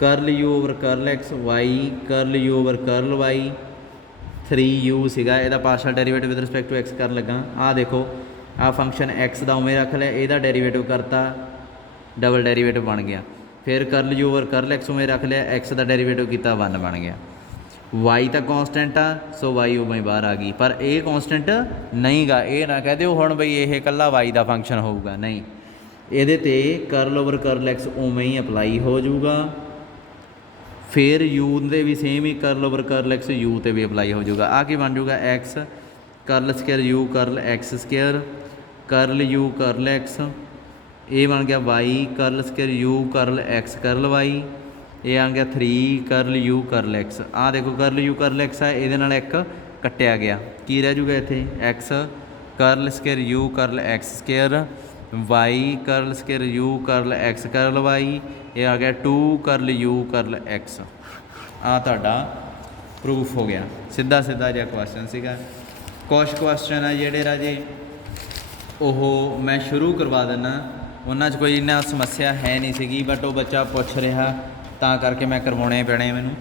curl u over curl x y curl u over curl y 3u सीगा, इहदा partial derivative with respect to x कर लगा। आ देखो आ फंक्शन एक्स का उवें रख लिया, इहदा डेरीवेटिव करता डबल डेरीवेटिव बन गया। फिर करल यू ओवर करल एक्स उवें रख लिया, एक्स का डेरीवेटिव किया 1 बन गया। वाई तो कॉन्सटेंट आ सो वाई उवें बाहर आ गई, पर यह कॉन्सटेंट नहीं गा। ये ना कह दो हुण बई ये कल्ला वाई का फंक्शन होऊगा, नहीं ये ते करल ओवर करल एक्स उवें ही अपलाई हो जाऊगा। फिर यू दे भी सेम ही करल ओवर करल एक्स यू ते भी अपलाई हो जाऊगा। आ की बन जाऊगा एक्स करल स्केयर यू करल एक्स स्केयर करल यू करल एक्स, ये बन गया वाई करल स्केयर यू करल एक्स करल वाई, ये आ गया 3 करल यू करल एक्स। आ देखो करल यू करल एक्स है ये एक कट्टिया गया, की रह जूगा इत्थे एक्स करल स्केयर यू करल एक्स स्केयर वाई करल स्केयर यू करल एक्स करल वाई, ये आ गया 2 करल यू करल एक्स। आ तुहाडा प्रूफ हो गया। सीधा सीधा जिहा क्वेश्चन सीगा। कुछ क्वेश्चन है जिहड़े राजे ओह मैं शुरू करवा दिना, उन्हां च कोई इन्ना समस्या है नहीं सीगी, बट वो बच्चा पूछ रहा तां करके मैं करवाने पैने मैनूं।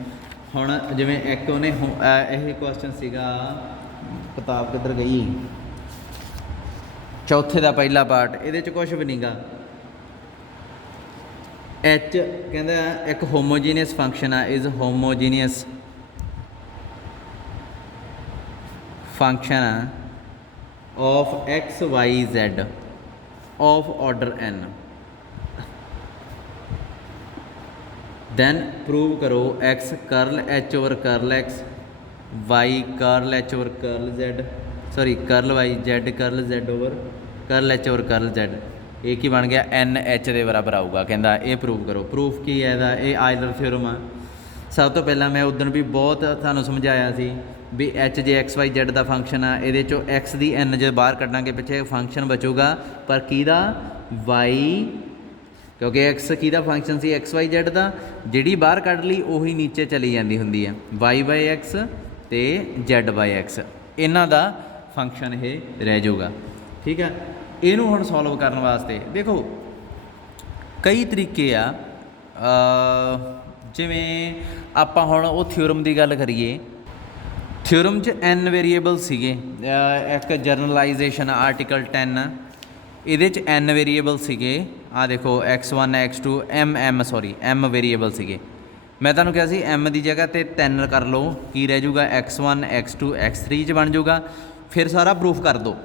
हुण जिवें एक उहने यह क्वेश्चन सीगा, किताब किधर गई, चौथे का पहला पार्ट, ये कुछ भी नहीं गा। एच कहता एक होमोजीनियस फंक्शन है, is homogeneous function of x y z of order n, then prove करो x curl H over curl x y curl H over curl z, sorry curl y z curl z over curl H over curl z, ये की बन गया N H के बराबर आऊगा। कहता ये prove करो। प्रूफ की है ये आयलर थ्योरम आ। सब तो पहला मैं उदन भी बहुत थानू समझाया सी भी एच जे एक्स वाई जैड का फंक्शन आ, ये चो एक्स की एन जो बाहर कड्डांगे पिछे फंक्शन बचूगा, पर किहदा वाई, क्योंकि एक्स किहदा फंक्शन सी एक्स वाई जैड का, जिहड़ी बाहर कढ़ ली उही नीचे चली जाती हुंदी है, वाई बाई एक्स ते जैड बाई एक्स, इन्हां दा फंक्शन ये रह जाऊगा। ठीक है। ਇਹਨੂੰ ਹੁਣ ਸੋਲਵ ਕਰਨ ਵਾਸਤੇ ਦੇਖੋ ਕਈ ਤਰੀਕੇ ਆ। ਜਿਵੇਂ ਆਪਾਂ ਹੁਣ ਉਹ ਥਿਓਰਮ ਦੀ ਗੱਲ ਕਰੀਏ, ਥਿਓਰਮ 'ਚ n ਵੇਰੀਏਬਲ ਸੀਗੇ। ਇੱਕ ਜਰਨਲਾਈਜੇਸ਼ਨ ਆਰਟੀਕਲ 10 ਇਹਦੇ 'ਚ n ਵੇਰੀਏਬਲ ਸੀਗੇ। ਆਹ ਦੇਖੋ x1 x2 m ਵੇਰੀਏਬਲ ਸੀਗੇ। ਮੈਂ ਤੁਹਾਨੂੰ ਕਿਹਾ ਸੀ m ਦੀ ਜਗ੍ਹਾ 'ਤੇ 3 ਕਰ ਲਓ, ਕੀ ਰਹਿ ਜੂਗਾ x1 x2 x3 'ਚ ਬਣ ਜੂਗਾ। ਫਿਰ ਸਾਰਾ ਪ੍ਰੂਫ ਕਰ ਦਿਓ।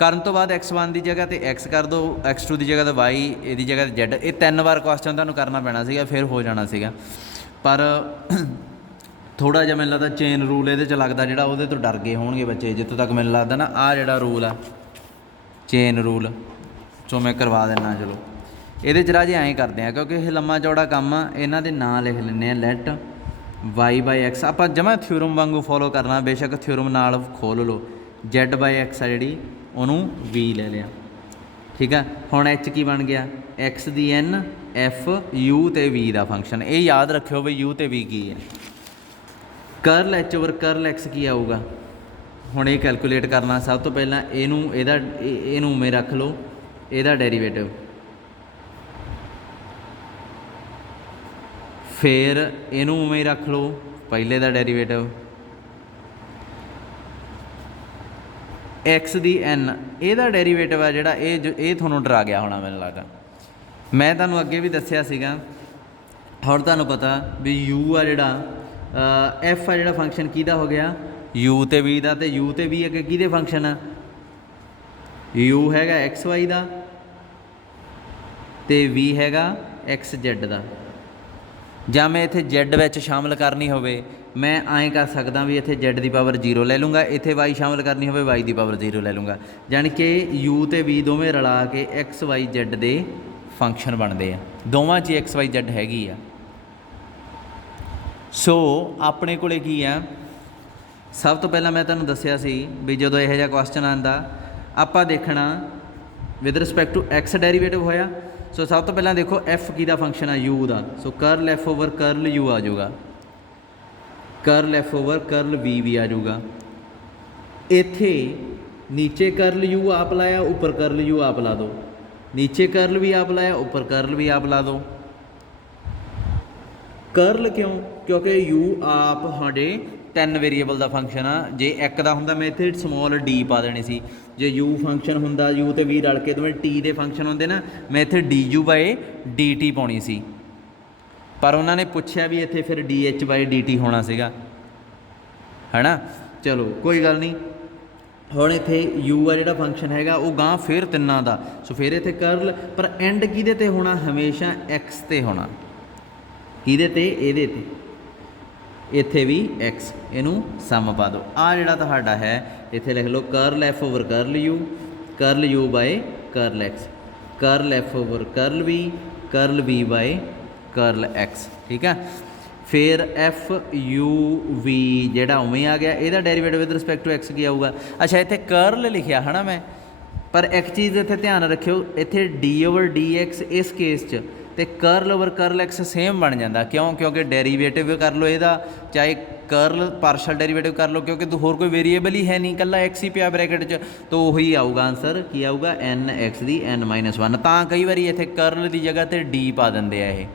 ਕਰਨ ਤੋਂ ਬਾਅਦ x1 ਦੀ ਜਗ੍ਹਾ 'ਤੇ x ਕਰ ਦਿਓ, x2 ਦੀ ਜਗ੍ਹਾ 'ਤੇ y, ਇਹਦੀ ਜਗ੍ਹਾ 'ਤੇ z। ਇਹ 3 ਵਾਰ ਕੁਐਸਚਨ ਤੁਹਾਨੂੰ ਕਰਨਾ ਪੈਣਾ ਸੀਗਾ, ਫਿਰ ਹੋ ਜਾਣਾ ਸੀਗਾ। ਪਰ ਥੋੜ੍ਹਾ ਜਿਹਾ ਮੈਨੂੰ ਲੱਗਦਾ ਚੇਨ ਰੂਲ ਇਹਦੇ 'ਚ ਲੱਗਦਾ ਜਿਹੜਾ, ਉਹਦੇ ਤੋਂ ਡਰ ਗਏ ਹੋਣਗੇ ਬੱਚੇ। ਜਿੱਥੋਂ ਤੱਕ ਮੈਨੂੰ ਲੱਗਦਾ ਨਾ ਆਹ ਜਿਹੜਾ ਰੂਲ ਆ ਚੇਨ ਰੂਲ, ਸੋ ਮੈਂ ਕਰਵਾ ਦਿੰਦਾ। ਚਲੋ ਇਹਦੇ 'ਚ ਰਾਜੇ ਐਂ ਕਰਦੇ ਆ, ਕਿਉਂਕਿ ਇਹ ਲੰਮਾ ਚੌੜਾ ਕੰਮ ਆ। ਇਹਨਾਂ ਦੇ ਨਾਂ ਲਿਖ ਲੈਂਦੇ ਆ, ਲੈਟ y/x। ਆਪਾਂ ਜਮਾਂ ਥਿਓਰਮ ਵਾਂਗੂ ਫੋਲੋ ਕਰਨਾ, ਬੇਸ਼ੱਕ ਥਿਓਰਮ ਨਾਲ ਖੋਲ੍ਹ ਲਓ। z/x ਆ ਜਿਹੜੀ, ਉਹਨੂੰ v ਲੈ ਲਿਆ, ਠੀਕ ਆ। ਹੁਣ h ਕੀ ਬਣ ਗਿਆ, x ਦੀ n f u ਅਤੇ v ਦਾ ਫੰਕਸ਼ਨ। ਇਹ ਯਾਦ ਰੱਖਿਓ ਬਈ u ਅਤੇ v ਕੀ ਹੈ। ਕਰਲ h ਓਵਰ ਕਰਲ x ਕੀ ਆਊਗਾ। ਹੁਣ ਇਹ ਕੈਲਕੂਲੇਟ ਕਰਨਾ। ਸਭ ਤੋਂ ਪਹਿਲਾਂ ਇਹਨੂੰ ਉਵੇਂ ਰੱਖ ਲਓ, ਇਹਦਾ ਡੈਰੀਵੇਟਿਵ। ਫਿਰ ਇਹਨੂੰ ਉਵੇਂ ਰੱਖ ਲਓ, ਪਹਿਲੇ ਦਾ ਡੈਰੀਵੇਟਿਵ। x ਦੀ n ਇਹਦਾ ਡੈਰੀਵੇਟਿਵ ਆ ਜਿਹੜਾ, ਇਹ ਤੁਹਾਨੂੰ ਡਰਾ ਗਿਆ ਹੋਣਾ ਮੈਨੂੰ ਲੱਗਦਾ। ਮੈਂ ਤੁਹਾਨੂੰ ਅੱਗੇ ਵੀ ਦੱਸਿਆ ਸੀਗਾ। ਹੁਣ ਤੁਹਾਨੂੰ ਪਤਾ ਵੀ u ਆ ਜਿਹੜਾ, f ਆ ਜਿਹੜਾ ਫੰਕਸ਼ਨ ਕਿਹਦਾ ਹੋ ਗਿਆ, u ਅਤੇ v ਦਾ। ਅਤੇ u ਅਤੇ v ਅੱਗੇ ਕਿਹਦੇ ਫੰਕਸ਼ਨ ਆ, u ਹੈਗਾ xy ਦਾ ਅਤੇ v ਹੈਗਾ xz ਦਾ। ਜਾਂ ਮੈਂ ਇੱਥੇ z ਵਿੱਚ ਸ਼ਾਮਲ ਕਰਨੀ ਹੋਵੇ, ਮੈਂ ਐਂ ਕਰ ਸਕਦਾ ਵੀ ਇੱਥੇ z ਦੀ ਪਾਵਰ 0 ਲੈ ਲੂੰਗਾ, ਇੱਥੇ y ਸ਼ਾਮਲ ਕਰਨੀ ਹੋਵੇ y ਦੀ ਪਾਵਰ 0 ਲੈ ਲੂੰਗਾ। ਜਾਣੀ ਕਿ u ਅਤੇ v ਦੋਵੇਂ ਰਲਾ ਕੇ xyz ਦੇ ਫੰਕਸ਼ਨ ਬਣਦੇ ਆ। ਦੋਵਾਂ 'ਚ xyz ਹੈਗੀ ਆ। ਸੋ ਆਪਣੇ ਕੋਲ ਕੀ ਆ, ਸਭ ਤੋਂ ਪਹਿਲਾਂ ਮੈਂ ਤੁਹਾਨੂੰ ਦੱਸਿਆ ਸੀ ਵੀ ਜਦੋਂ ਇਹੋ ਜਿਹਾ ਕੁਐਸਚਨ ਆਉਂਦਾ, ਆਪਾਂ ਦੇਖਣਾ with respect to x derivative ਹੋਇਆ। ਸੋ ਸਭ ਤੋਂ ਪਹਿਲਾਂ ਦੇਖੋ f ਕਿਹਦਾ ਫੰਕਸ਼ਨ ਆ, u ਦਾ। ਸੋ ਕਰਲ f ਓਵਰ ਕਰਲ u ਆ ਜਾਊਗਾ, ਕਰਲ f ਓਵਰ ਕਰਲ v ਵੀ ਆ ਜਾਊਗਾ। ਇੱਥੇ ਨੀਚੇ ਕਰਲ u ਆਪ ਲਾਇਆ, ਉੱਪਰ ਕਰਲ u ਆਪ ਲਾ ਦਿਓ। ਨੀਚੇ ਕਰਲ ਵੀ ਆਪ ਲਾਇਆ, ਉੱਪਰ ਕਰਲ ਵੀ ਆਪ ਲਾ ਦਿਓ। ਕਰਲ ਕਿਉਂ, ਕਿਉਂਕਿ u ਆਪ ਸਾਡੇ 3 ਵੇਰੀਏਬਲ ਦਾ ਫੰਕਸ਼ਨ ਆ। ਜੇ ਇੱਕ ਦਾ ਹੁੰਦਾ ਮੈਂ ਇੱਥੇ ਸਮੋਲ d ਪਾ ਦੇਣੀ ਸੀ। ਜੇ u ਫੰਕਸ਼ਨ ਹੁੰਦਾ, u ਅਤੇ v ਰਲ ਕੇ ਦੋਵੇਂ t ਦੇ ਫੰਕਸ਼ਨ ਹੁੰਦੇ ਨਾ, ਮੈਂ ਇੱਥੇ du/dt ਪਾਉਣੀ ਸੀ। ਪਰ ਉਹਨਾਂ ਨੇ ਪੁੱਛਿਆ ਵੀ ਇੱਥੇ ਫਿਰ dh/dt ਹੋਣਾ ਸੀਗਾ, ਹੈ ਨਾ। ਚਲੋ ਕੋਈ ਗੱਲ ਨਹੀਂ। ਹੁਣ ਇੱਥੇ u ਆ ਜਿਹੜਾ ਫੰਕਸ਼ਨ ਹੈਗਾ, ਉਹ ਗਾਂ ਫਿਰ ਤਿੰਨਾਂ ਦਾ। ਸੋ ਫਿਰ ਇੱਥੇ ਕਰਲ, ਪਰ ਐਂਡ ਕਿਹਦੇ 'ਤੇ ਹੋਣਾ, ਹਮੇਸ਼ਾ x 'ਤੇ ਹੋਣਾ। ਕਿਹਦੇ 'ਤੇ, ਇਹਦੇ 'ਤੇ। ਇੱਥੇ ਵੀ x, ਇਹਨੂੰ ਸਮ ਪਾ ਦਿਓ। ਆਹ ਜਿਹੜਾ ਤੁਹਾਡਾ ਹੈ ਇੱਥੇ ਲਿਖ ਲਓ ਕਰਲ f ਓਵਰ ਕਰਲ u, ਕਰਲ u/ਕਰਲ x, ਕਰਲ f ਓਵਰ ਕਰਲ v, ਕਰਲ v/ਕਰਲ x, ਠੀਕ ਹੈ। ਫਿਰ f u v ਜਿਹੜਾ ਉਵੇਂ ਆ ਗਿਆ, ਇਹਦਾ derivative with respect to x ਕੀ ਆਊਗਾ। ਅੱਛਾ ਇੱਥੇ ਕਰਲ ਲਿਖਿਆ ਹੈ ਨਾ ਮੈਂ, ਪਰ ਇੱਕ ਚੀਜ਼ ਇੱਥੇ ਧਿਆਨ ਰੱਖਿਓ, ਇੱਥੇ d/dx ਇਸ ਕੇਸ 'ਚ ਅਤੇ ਕਰਲ ਓਵਰ ਕਰਲ x ਸੇਮ ਬਣ ਜਾਂਦਾ। ਕਿਉਂ, ਕਿਉਂਕਿ ਡੈਰੀਵੇਟਿਵ ਕਰ ਲਓ ਇਹਦਾ, ਚਾਹੇ ਕਰਲ ਪਾਰਸ਼ਲ ਡੈਰੀਵੇਟਿਵ ਕਰ ਲਓ, ਕਿਉਂਕਿ ਹੋਰ ਕੋਈ ਵੇਰੀਏਬਲ ਹੀ ਹੈ ਨਹੀਂ, ਇਕੱਲਾ x ਹੀ ਪਿਆ ਬਰੈਕਟ 'ਚ। ਤਾਂ ਉਹੀ ਆਊਗਾ ਆਨਸਰ, ਕੀ ਆਊਗਾ, n(x) ਦੀ n-1। ਤਾਂ ਕਈ ਵਾਰੀ ਇੱਥੇ ਕਰਲ ਦੀ ਜਗ੍ਹਾ 'ਤੇ d ਪਾ ਦਿੰਦੇ ਆ ਇਹ,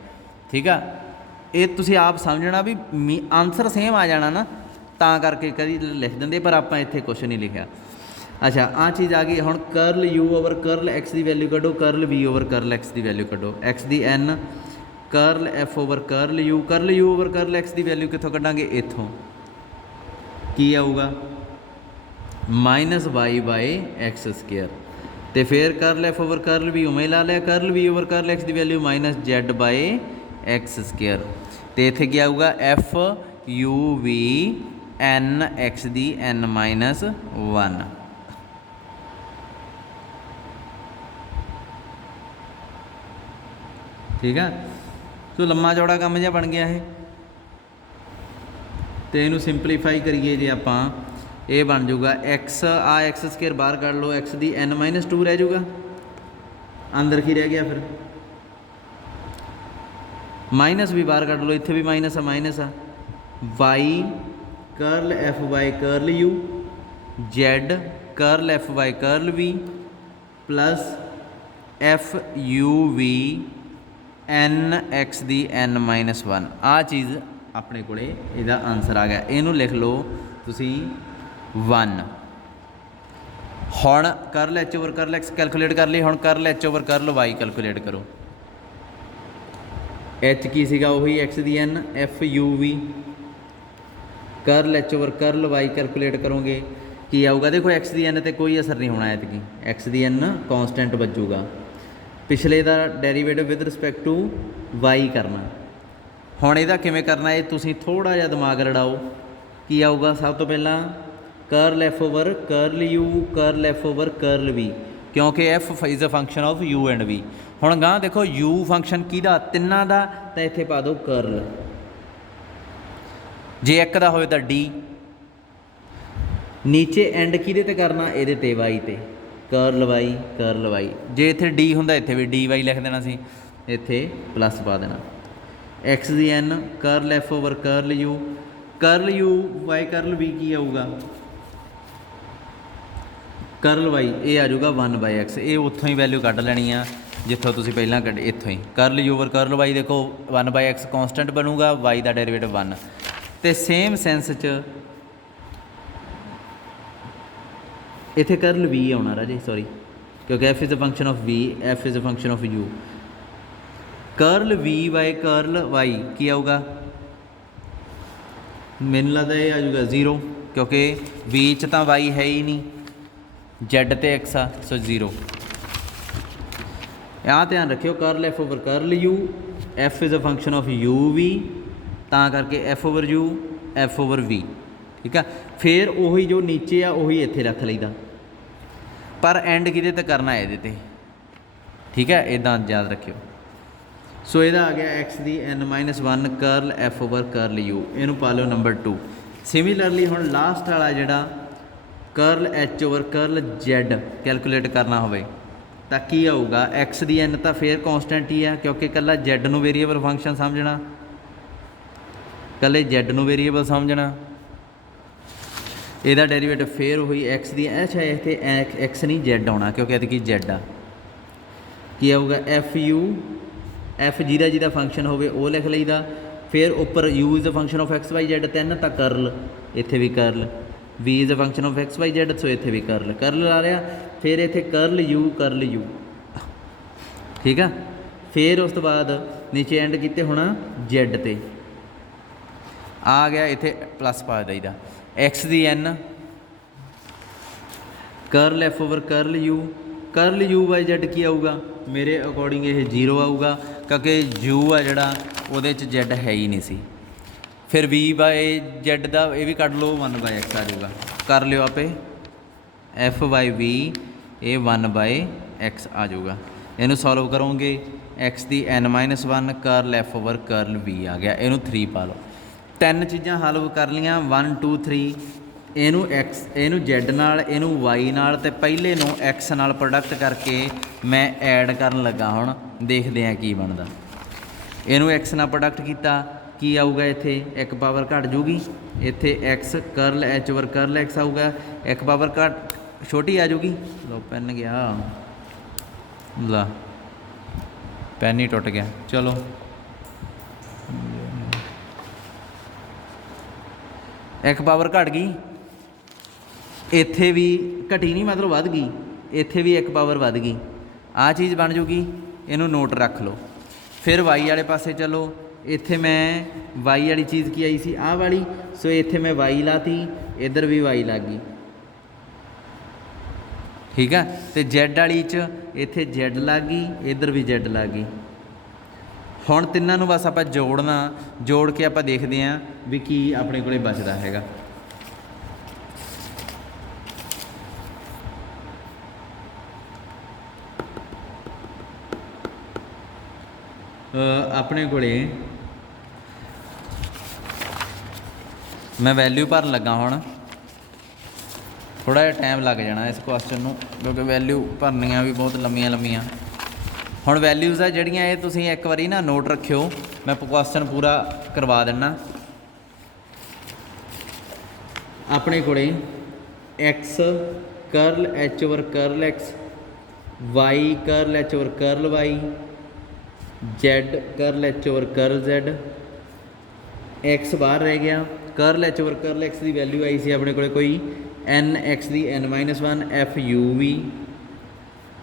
ਠੀਕ ਆ। ਇਹ ਤੁਸੀਂ ਆਪ ਸਮਝਣਾ ਵੀ ਆਨਸਰ ਸੇਮ ਆ ਜਾਣਾ ਨਾ, ਤਾਂ ਕਰਕੇ ਕਦੀ ਲਿਖ ਦਿੰਦੇ, ਪਰ ਆਪਾਂ ਇੱਥੇ ਕੁਛ ਨਹੀਂ ਲਿਖਿਆ। ਅੱਛਾ ਆਹ ਚੀਜ਼ ਆ ਗਈ। ਹੁਣ ਕਰਲ u ਓਵਰ ਕਰਲ x ਦੀ ਵੈਲਿਊ ਕੱਢੋ, ਕਰਲ v ਓਵਰ ਕਰਲ x ਦੀ ਵੈਲਿਊ ਕੱਢੋ। x ਦੀ n, ਕਰਲ f ਓਵਰ ਕਰਲ u, ਕਰਲ u ਓਵਰ ਕਰਲ x ਦੀ ਵੈਲਿਊ ਕਿੱਥੋਂ ਕੱਢਾਂਗੇ, ਇੱਥੋਂ। ਕੀ ਆਊਗਾ, -y/x²। ਅਤੇ ਫਿਰ ਕਰਲ f ਓਵਰ ਕਰਲ v ਉਵੇਂ ਲਾ ਲਿਆ, ਕਰਲ v ਓਵਰ ਕਰਲ x ਦੀ ਵੈਲਿਊ -z/x²। ਅਤੇ ਇੱਥੇ ਕੀ ਆਊਗਾ, f u v n x ਦੀ n-1। ਠੀਕ ਆ। ਸੋ ਲੰਮਾ ਚੌੜਾ ਕੰਮ ਜਿਹਾ ਬਣ ਗਿਆ ਇਹ। ਅਤੇ ਇਹਨੂੰ ਸਿੰਪਲੀਫਾਈ ਕਰੀਏ ਜੇ ਆਪਾਂ, ਇਹ ਬਣ ਜਾਊਗਾ x, ਆ x² ਬਾਹਰ ਕੱਢ ਲਓ, x ਦੀ n-2 ਰਹਿ ਜਾਊਗਾ। ਅੰਦਰ ਕੀ ਰਹਿ ਗਿਆ ਫਿਰ, ਮਾਈਨਸ ਵੀ ਬਾਹਰ ਕੱਢ ਲਓ, ਇੱਥੇ ਵੀ ਮਾਈਨਸ ਆ। y ਕਰਲ f/ਕਰਲ u, z curl f by curl v plus f you v n x ਦੀ ਐਨ ਮਾਈਨਸ 1। ਆਹ ਚੀਜ਼ ਆਪਣੇ ਕੋਲੇ ਇਹਦਾ ਆਨਸਰ ਆ ਗਿਆ। ਇਹਨੂੰ ਲਿਖ ਲਓ ਤੁਸੀਂ 1। ਹੁਣ curl H over curl x calculate ਕਰ ਲਈ। ਹੁਣ curl H over curl y calculate ਕਰੋ। ਐਚ ਕੀ ਸੀਗਾ? ਉਹੀ ਐਕਸ ਦੀ n f you v curl H over curl y calculate ਕਰੋਗੇ ਕੀ ਆਊਗਾ? ਦੇਖੋ ਐਕਸ ਦੀ ਐਨ 'ਤੇ ਕੋਈ ਅਸਰ ਨਹੀਂ ਹੋਣਾ ਐਤਕੀ, ਐਕਸ ਦੀ ਐਨ ਕੌਂਸਟੈਂਟ ਵੱਜੂਗਾ। ਪਿਛਲੇ ਦਾ derivative with respect to y ਕਰਨਾ। ਹੁਣ ਇਹਦਾ ਕਿਵੇਂ ਕਰਨਾ ਇਹ ਤੁਸੀਂ ਥੋੜ੍ਹਾ ਜਿਹਾ ਦਿਮਾਗ ਲੜਾਓ। ਕੀ ਆਊਗਾ? ਸਭ ਤੋਂ ਪਹਿਲਾਂ curl F over curl u curl F over curl v, ਕਿਉਂਕਿ f is a function of u and v. ਹੁਣ ਗਾਂ ਦੇਖੋ ਯੂ ਫੰਕਸ਼ਨ ਕਿਹਦਾ? ਤਿੰਨਾਂ ਦਾ, ਤਾਂ ਇੱਥੇ ਪਾ ਦਿਓ ਕਰਲ। ਜੇ ਇੱਕ ਦਾ ਹੋਵੇ ਤਾਂ ਡੀ। ਨੀਚੇ ਐਂਡ ਕਿਹਦੇ 'ਤੇ ਕਰਨਾ? ਇਹਦੇ 'ਤੇ ਵਾਈ 'ਤੇ, ਕਰਲ ਵਾਈ ਕਰਲ ਵਾਈ। ਜੇ ਇੱਥੇ ਡੀ ਹੁੰਦਾ ਇੱਥੇ ਵੀ ਡੀ ਵਾਈ ਲਿਖ ਦੇਣਾ ਸੀ, ਇੱਥੇ ਪਲੱਸ ਪਾ ਦੇਣਾ। ਐਕਸ ਦੀ n curl F over curl u y curl v ਕੀ ਆਊਗਾ? ਕਰਲ ਵਾਈ ਇਹ ਆ ਜਾਊਗਾ 1/x। ਇਹ ਉੱਥੋਂ ਹੀ ਵੈਲਿਊ ਕੱਢ ਲੈਣੀ ਆ ਜਿੱਥੋਂ ਤੁਸੀਂ ਪਹਿਲਾਂ ਕੱਢੀ, ਇੱਥੋਂ ਹੀ। ਕਰਲ ਯੂ ਓਵਰ ਕਰਲ ਵਾਈ ਦੇਖੋ 1/x ਕੌਂਸਟੈਂਟ ਬਣੂਗਾ, ਵਾਈ ਦਾ ਡੈਰੀਵੇਟਿਵ 1। ਅਤੇ ਸੇਮ ਸੈਂਸ 'ਚ ਇੱਥੇ ਕਰਲ ਵੀ ਆਉਣਾ ਰਾਜੇ, ਸੌਰੀ, ਕਿਉਂਕਿ f is a function of v, f is a function of u. Curl v by curl y ਕੀ ਆਊਗਾ? ਮੈਨੂੰ ਲੱਗਦਾ ਇਹ ਆ ਜਾਊਗਾ 0, ਕਿਉਂਕਿ ਵੀ 'ਚ ਤਾਂ ਵਾਈ ਹੈ ਹੀ ਨਹੀਂ, ਜ਼ੈਡ ਤੇ ਐਕਸ ਆ, ਸੋ 0। ਆਹ ਧਿਆਨ ਰੱਖਿਓ, curl F over curl u, f is a function of u v, ਤਾਂ ਕਰਕੇ f over u f over v, ਠੀਕ ਆ। ਫਿਰ ਉਹੀ ਜੋ ਨੀਚੇ ਆ ਉਹੀ ਇੱਥੇ ਰੱਖ ਲਈਦਾ, ਪਰ ਐਂਡ ਕਿਹਦੇ 'ਤੇ ਕਰਨਾ? ਇਹਦੇ 'ਤੇ, ਠੀਕ ਹੈ। ਇੱਦਾਂ ਯਾਦ ਰੱਖਿਓ। ਸੋ ਇਹਦਾ ਆ ਗਿਆ ਐਕਸ ਦੀ n-1 curl F over curl u. ਇਹਨੂੰ ਪਾ ਲਿਓ ਨੰਬਰ 2। ਸਿਮਿਲਰਲੀ ਹੁਣ ਲਾਸਟ ਵਾਲਾ ਜਿਹੜਾ ਕਰਲ H over curl Z calculate ਕਰਨਾ ਹੋਵੇ ਤਾਂ ਕੀ ਆਊਗਾ? ਐਕਸ ਦੀ ਐਨ ਤਾਂ ਫੇਰ ਕੌਂਸਟੈਂਟ ਹੀ ਆ, ਕਿਉਂਕਿ ਇਕੱਲਾ ਜ਼ੈਡ ਨੂੰ ਵੇਰੀਏਬਲ ਫੰਕਸ਼ਨ ਸਮਝਣਾ, ਇਕੱਲੇ ਜ਼ੈਡ ਨੂੰ ਵੇਰੀਏਬਲ ਸਮਝਣਾ। ਇਹਦਾ ਡੈਰੀਵੇਟਿਵ ਫੇਰ ਉਹੀ ਐਕਸ ਦੀ, ਅੱਛਾ ਇੱਥੇ ਐਕਸ ਨਹੀਂ ਜ਼ੈਡ ਆਉਣਾ, ਕਿਉਂਕਿ ਇਹਦੇ ਕੀ ਜ਼ੈਡ ਆ। ਕੀ ਆਊਗਾ? ਐਫ ਯੂ, ਐਫ ਜਿਹਦਾ ਫੰਕਸ਼ਨ ਹੋਵੇ ਉਹ ਲਿਖ ਲਈਦਾ। ਫਿਰ ਉੱਪਰ u is a function of x y z 3 ਤਾਂ ਕਰਲ, ਇੱਥੇ ਵੀ curl. V is a function of x y z, so ਇੱਥੇ ਵੀ ਕਰਲ ਆ ਰਿਹਾ। ਫਿਰ ਇੱਥੇ ਕਰਲ ਯੂ, ਠੀਕ ਆ। ਫਿਰ ਉਸ ਤੋਂ ਬਾਅਦ ਨੀਚੇ ਐਂਡ ਕੀਤੇ ਹੋਣਾ ਜ਼ੈਡ 'ਤੇ ਆ ਗਿਆ, ਇੱਥੇ ਪਲੱਸ ਪਾ ਦਈਦਾ। ਐਕਸ ਦੀ n curl F over curl u by z ਕੀ ਆਊਗਾ? ਮੇਰੇ ਅਕੋਰਡਿੰਗ ਇਹ 0 ਆਊਗਾ, ਕਿਉਂਕਿ ਯੂ ਆ ਜਿਹੜਾ ਉਹਦੇ 'ਚ ਜ਼ੈਡ ਹੈ ਹੀ ਨਹੀਂ ਸੀ। ਫਿਰ ਵੀ ਬਾਏ ਜ਼ੈਡ ਦਾ ਇਹ ਵੀ ਕੱਢ ਲਓ, 1/x ਆ ਜਾਊਗਾ। ਕਰ ਲਿਓ ਆਪੇ, ਐਫ ਬਾਈ ਵੀ ਇਹ 1/x ਆ ਜਾਊਗਾ। ਇਹਨੂੰ ਸੋਲਵ ਕਰੋਗੇ, ਐਕਸ ਦੀ n-1 curl F over curl ਵੀ ਆ ਗਿਆ। ਇਹਨੂੰ 3 ਪਾ ਲਓ। 3 ਚੀਜ਼ਾਂ ਹੱਲ ਕਰ ਲਈਆਂ, 1 2 3। ਇਹਨੂੰ ਐਕਸ, ਇਹਨੂੰ ਜ਼ੈਡ ਨਾਲ, ਇਹਨੂੰ ਵਾਈ ਨਾਲ, ਅਤੇ ਪਹਿਲੇ ਨੂੰ ਐਕਸ ਨਾਲ ਪ੍ਰੋਡਕਟ ਕਰਕੇ ਮੈਂ ਐਡ ਕਰਨ ਲੱਗਾ। ਹੁਣ ਦੇਖਦੇ ਹਾਂ ਕੀ ਬਣਦਾ। ਇਹਨੂੰ ਐਕਸ ਨਾਲ ਪ੍ਰੋਡਕਟ ਕੀਤਾ, ਕੀ ਆਊਗਾ? ਇੱਥੇ ਇੱਕ ਪਾਵਰ ਘੱਟ ਜੂਗੀ, ਇੱਥੇ X curl H over curl X ਆਊਗਾ, ਇੱਕ ਪਾਵਰ ਘੱਟ ਛੋਟੀ ਆ ਜੂਗੀ। ਲਓ ਪੈਨ ਗਿਆ, ਲਾ ਪੈਨ ਹੀ ਟੁੱਟ ਗਿਆ। ਚਲੋ ਇੱਕ ਪਾਵਰ ਘੱਟ ਗਈ, ਇੱਥੇ ਵੀ ਘਟੀ ਨਹੀਂ, ਮਤਲਬ ਵੱਧ ਗਈ, ਇੱਥੇ ਵੀ ਇੱਕ ਪਾਵਰ ਵੱਧ ਗਈ। ਆਹ ਚੀਜ਼ ਬਣ ਜੂਗੀ, ਇਹਨੂੰ ਨੋਟ ਰੱਖ ਲਓ। ਫਿਰ ਵਾਈ ਵਾਲੇ ਪਾਸੇ ਚਲੋ, ਇੱਥੇ ਮੈਂ ਵਾਈ ਵਾਲੀ ਚੀਜ਼ ਕੀ ਆਈ ਸੀ? ਆਹ ਵਾਲੀ। ਸੋ ਇੱਥੇ ਮੈਂ ਵਾਈ ਲਾਤੀ, ਇੱਧਰ ਵੀ ਵਾਈ ਲੱਗ ਗਈ, ਠੀਕ ਆ। ਅਤੇ ਜ਼ੈਡ ਵਾਲੀ 'ਚ ਇੱਥੇ ਜ਼ੈਡ ਲੱਗ ਗਈ, ਇੱਧਰ ਵੀ ਜ਼ੈਡ ਲੱਗ ਗਈ। ਹੁਣ ਤਿੰਨਾਂ ਨੂੰ ਬਸ ਆਪਾਂ ਜੋੜਨਾ, ਜੋੜ ਕੇ ਆਪਾਂ ਦੇਖਦੇ ਹਾਂ ਵੀ ਕੀ ਆਪਣੇ ਕੋਲੇ ਬਚਦਾ ਹੈਗਾ। ਆਪਣੇ ਕੋਲੇ ਮੈਂ ਵੈਲਿਊ ਭਰਨ ਲੱਗਾ। ਹੁਣ ਥੋੜ੍ਹਾ ਜਿਹਾ ਟਾਈਮ ਲੱਗ ਜਾਣਾ ਇਸ ਕੁਐਸਚਨ ਨੂੰ, ਕਿਉਂਕਿ ਵੈਲਿਊ ਭਰਨੀਆਂ ਵੀ ਬਹੁਤ ਲੰਮੀਆਂ। ਹੁਣ ਵੈਲਿਊਜ਼ ਆ ਜਿਹੜੀਆਂ, ਇਹ ਤੁਸੀਂ ਇੱਕ ਵਾਰੀ ਨਾ ਨੋਟ ਰੱਖਿਓ, ਮੈਂ ਕੁਐਸਚਨ ਪੂਰਾ ਕਰਵਾ ਦਿੰਦਾ। ਆਪਣੇ ਕੋਲੇ x curl H over curl x, y curl H over curl y, z curl H over curl z, x ਬਾਹਰ ਰਹਿ ਗਿਆ। Curl H over curl x ਦੀ ਵੈਲਿਊ ਆਈ ਸੀ ਆਪਣੇ ਕੋਲ ਕੋਈ ਐਨ ਐਕਸ ਦੀ n-1 F you V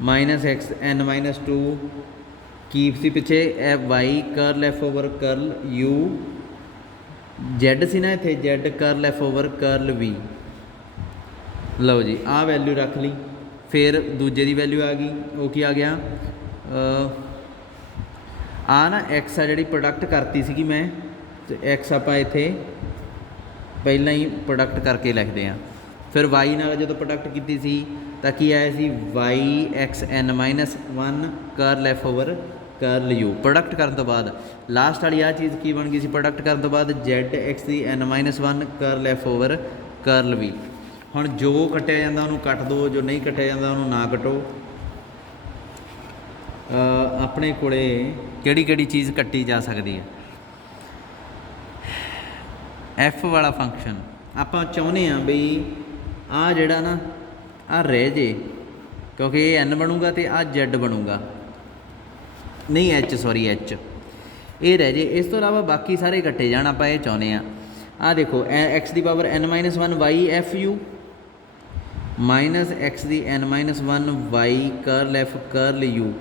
minus x n-2 ਕੀਪ ਸੀ ਪਿੱਛੇ F y curl F over curl U, z ਸੀ ਨਾ ਇੱਥੇ z curl F over curl V. ਲਓ ਜੀ ਆਹ ਵੈਲਿਊ ਰੱਖ ਲਈ। ਫਿਰ ਦੂਜੇ ਦੀ ਵੈਲਿਊ ਆ ਗਈ, ਉਹ ਕੀ ਆ ਗਿਆ, ਆ ਨਾ ਐਕਸ ਆ ਜਿਹੜੀ ਪ੍ਰੋਡਕਟ ਕਰਤੀ ਸੀਗੀ ਮੈਂ, ਤੇ ਐਕਸ ਆਪਾਂ ਇੱਥੇ ਪਹਿਲਾਂ ਹੀ ਪ੍ਰੋਡਕਟ ਕਰਕੇ ਲਿਖਦੇ ਹਾਂ। ਫਿਰ ਵਾਈ ਨਾਲ ਜਦੋਂ ਪ੍ਰੋਡਕਟ ਕੀਤੀ ਸੀ ਤਾਂ ਕੀ ਆਇਆ ਸੀ, y x n-1 curl F over curl U. Product ਕਰਨ ਤੋਂ ਬਾਅਦ ਲਾਸਟ ਵਾਲੀ ਆਹ ਚੀਜ਼ ਕੀ ਬਣ ਗਈ ਸੀ, ਪ੍ਰੋਡਕਟ ਕਰਨ ਤੋਂ ਬਾਅਦ ਜ਼ੈਡ ਐਕਸ ਦੀ n-1 curl F over curl ਵੀ। ਹੁਣ ਜੋ ਕੱਟਿਆ ਜਾਂਦਾ ਉਹਨੂੰ ਕੱਟ ਦਿਓ, ਜੋ ਨਹੀਂ ਕੱਟਿਆ ਜਾਂਦਾ ਉਹਨੂੰ ਨਾ ਕੱਟੋ। ਆਪਣੇ ਕੋਲੇ ਕਿਹੜੀ ਕਿਹੜੀ ਚੀਜ਼ ਕੱਟੀ ਜਾ ਸਕਦੀ ਹੈ, ਐਫ ਵਾਲਾ ਫੰਕਸ਼ਨ ਆਪਾਂ ਚਾਹੁੰਦੇ ਹਾਂ ਬਈ ਆਹ ਜਿਹੜਾ ਨਾ ਆਹ ਰਹਿ ਜੇ, ਕਿਉਂਕਿ ਇਹ n ਬਣੂਗਾ ਅਤੇ ਆਹ z ਬਣੂਗਾ, ਨਹੀਂ ਐਚ ਸੌਰੀ ਐਚ, ਇਹ ਰਹਿ ਜੇ। ਇਸ ਤੋਂ ਇਲਾਵਾ ਬਾਕੀ ਸਾਰੇ ਕੱਟੇ ਜਾਣ, ਆਪਾਂ ਇਹ ਚਾਹੁੰਦੇ ਹਾਂ। ਆਹ ਦੇਖੋ ਐਕਸ ਦੀ power n-1 y f u minus x ਦੀ n-1 y curl f curl u,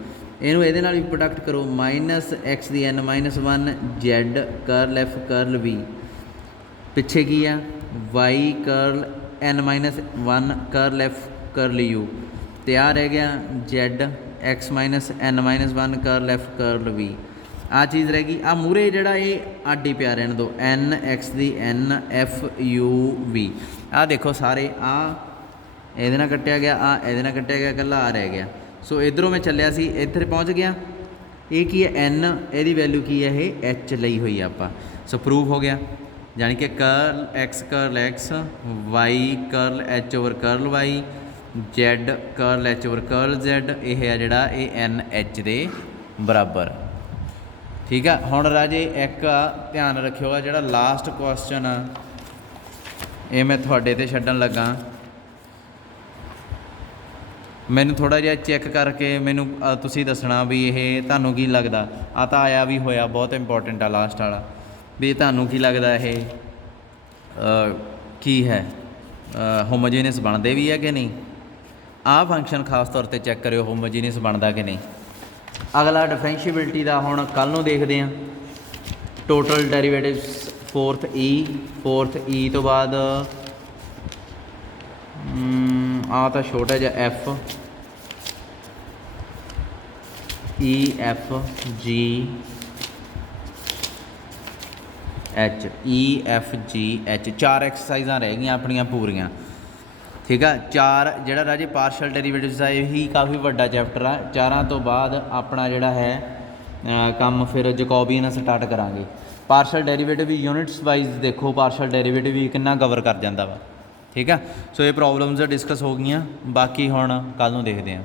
ਇਹਨੂੰ ਇਹਦੇ ਨਾਲ ਵੀ ਪ੍ਰੋਡਕਟ ਕਰੋ, ਮਾਈਨਸ ਐਕਸ ਦੀ n-1 z curl f curl v. ਪਿੱਛੇ ਕੀ ਆ, y curl n-1 curl f curl u, ਅਤੇ ਆਹ ਰਹਿ ਗਿਆ z x minus n-1 curl f curl v. ਆਹ ਚੀਜ਼ ਰਹਿ ਗਈ। ਆਹ ਮੂਹਰੇ ਜਿਹੜਾ ਇਹ ਅੱਡ ਹੀ ਪਿਆ ਰਹਿਣ ਦਿਓ, n X the n F you ਵੀ। ਆਹ ਦੇਖੋ ਸਾਰੇ, ਆਹ ਇਹਦੇ ਨਾਲ ਕੱਟਿਆ ਗਿਆ, ਆਹ ਇਹਦੇ ਨਾਲ ਕੱਟਿਆ ਗਿਆ, ਇਕੱਲਾ ਆ ਰਹਿ ਗਿਆ। ਸੋ ਇੱਧਰੋਂ ਮੈਂ ਚੱਲਿਆ ਸੀ, ਇੱਧਰ ਪਹੁੰਚ ਗਿਆ। ਇਹ ਕੀ ਹੈ n, ਇਹਦੀ ਵੈਲਿਊ ਕੀ ਹੈ, ਇਹ h ਲਈ ਹੋਈ ਆ ਆਪਾਂ। ਸੋ ਪ੍ਰੂਫ ਹੋ ਗਿਆ, ਯਾਨੀ ਕਿ ਕਰਲ x y curl H over curl y, z curl H over curl Z, ਇਹ ਆ ਜਿਹੜਾ ਇਹ n h ਦੇ ਬਰਾਬਰ। ਠੀਕ ਆ। ਹੁਣ ਰਾਜੇ ਇੱਕ ਧਿਆਨ ਰੱਖਿਓ, ਜਿਹੜਾ ਲਾਸਟ ਕੁਐਸਚਨ ਆ ਇਹ ਮੈਂ ਤੁਹਾਡੇ 'ਤੇ ਛੱਡਣ ਲੱਗਾ। ਮੈਨੂੰ ਥੋੜ੍ਹਾ ਜਿਹਾ ਚੈੱਕ ਕਰਕੇ ਮੈਨੂੰ ਤੁਸੀਂ ਦੱਸਣਾ ਵੀ ਇਹ ਤੁਹਾਨੂੰ ਕੀ ਲੱਗਦਾ। ਆ ਤਾਂ ਆਇਆ ਵੀ ਹੋਇਆ, ਬਹੁਤ ਇੰਪੋਰਟੈਂਟ ਆ ਲਾਸਟ ਵਾਲਾ, ਵੀ ਤੁਹਾਨੂੰ ਕੀ ਲੱਗਦਾ ਇਹ ਕੀ ਹੈ, ਹੋਮੋਜੀਨੀਅਸ ਬਣਦੇ ਵੀ ਹੈ ਕਿ ਨਹੀਂ। ਆਹ ਫੰਕਸ਼ਨ ਖਾਸ ਤੌਰ 'ਤੇ ਚੈੱਕ ਕਰਿਓ ਹੋਮੋਜੀਨੀਅਸ ਬਣਦਾ ਕਿ ਨਹੀਂ। ਅਗਲਾ ਡਿਫਰੈਂਸ਼ੀਏਬਿਲਟੀ ਦਾ ਹੁਣ ਕੱਲ੍ਹ ਨੂੰ ਦੇਖਦੇ ਹਾਂ। ਟੋਟਲ ਡੈਰੀਵੇਟਿਵਸ ਫੋਰਥ ਈ ਤੋਂ ਬਾਅਦ ਆ ਤਾਂ ਛੋਟਾ ਜਿਹਾ ਐਫ ਈ ਐਫ ਜੀ ਐਚ, ਈ ਐਫ ਜੀ ਐਚ, 4 ਐਕਸਰਸਾਈਜ਼ਾਂ ਰਹਿ ਗਈਆਂ ਆਪਣੀਆਂ ਪੂਰੀਆਂ। ਠੀਕ ਆ। 4 ਜਿਹੜਾ ਰਾਜੇ ਪਾਰਸ਼ਲ ਡੈਰੀਵੇਟਿਵਸ ਦਾ ਇਹੀ ਕਾਫੀ ਵੱਡਾ ਚੈਪਟਰ ਆ। 4 ਤੋਂ ਬਾਅਦ ਆਪਣਾ ਜਿਹੜਾ ਹੈ ਕੰਮ ਫਿਰ ਜਕੋਬੀਅਨ ਸਟਾਰਟ ਕਰਾਂਗੇ। ਪਾਰਸ਼ਲ ਡੈਰੀਵੇਟਿਵ ਵੀ ਯੂਨਿਟਸ ਵਾਈਜ਼ ਦੇਖੋ, ਪਾਰਸ਼ਲ ਡੈਰੀਵੇਟਿਵ ਵੀ ਕਿੰਨਾ ਕਵਰ ਕਰ ਜਾਂਦਾ ਵਾ। ਠੀਕ ਆ। ਸੋ ਇਹ ਪ੍ਰੋਬਲਮਸ ਡਿਸਕਸ ਹੋ ਗਈਆਂ, ਬਾਕੀ ਹੁਣ ਕੱਲ੍ਹ ਨੂੰ ਦੇਖਦੇ ਹਾਂ।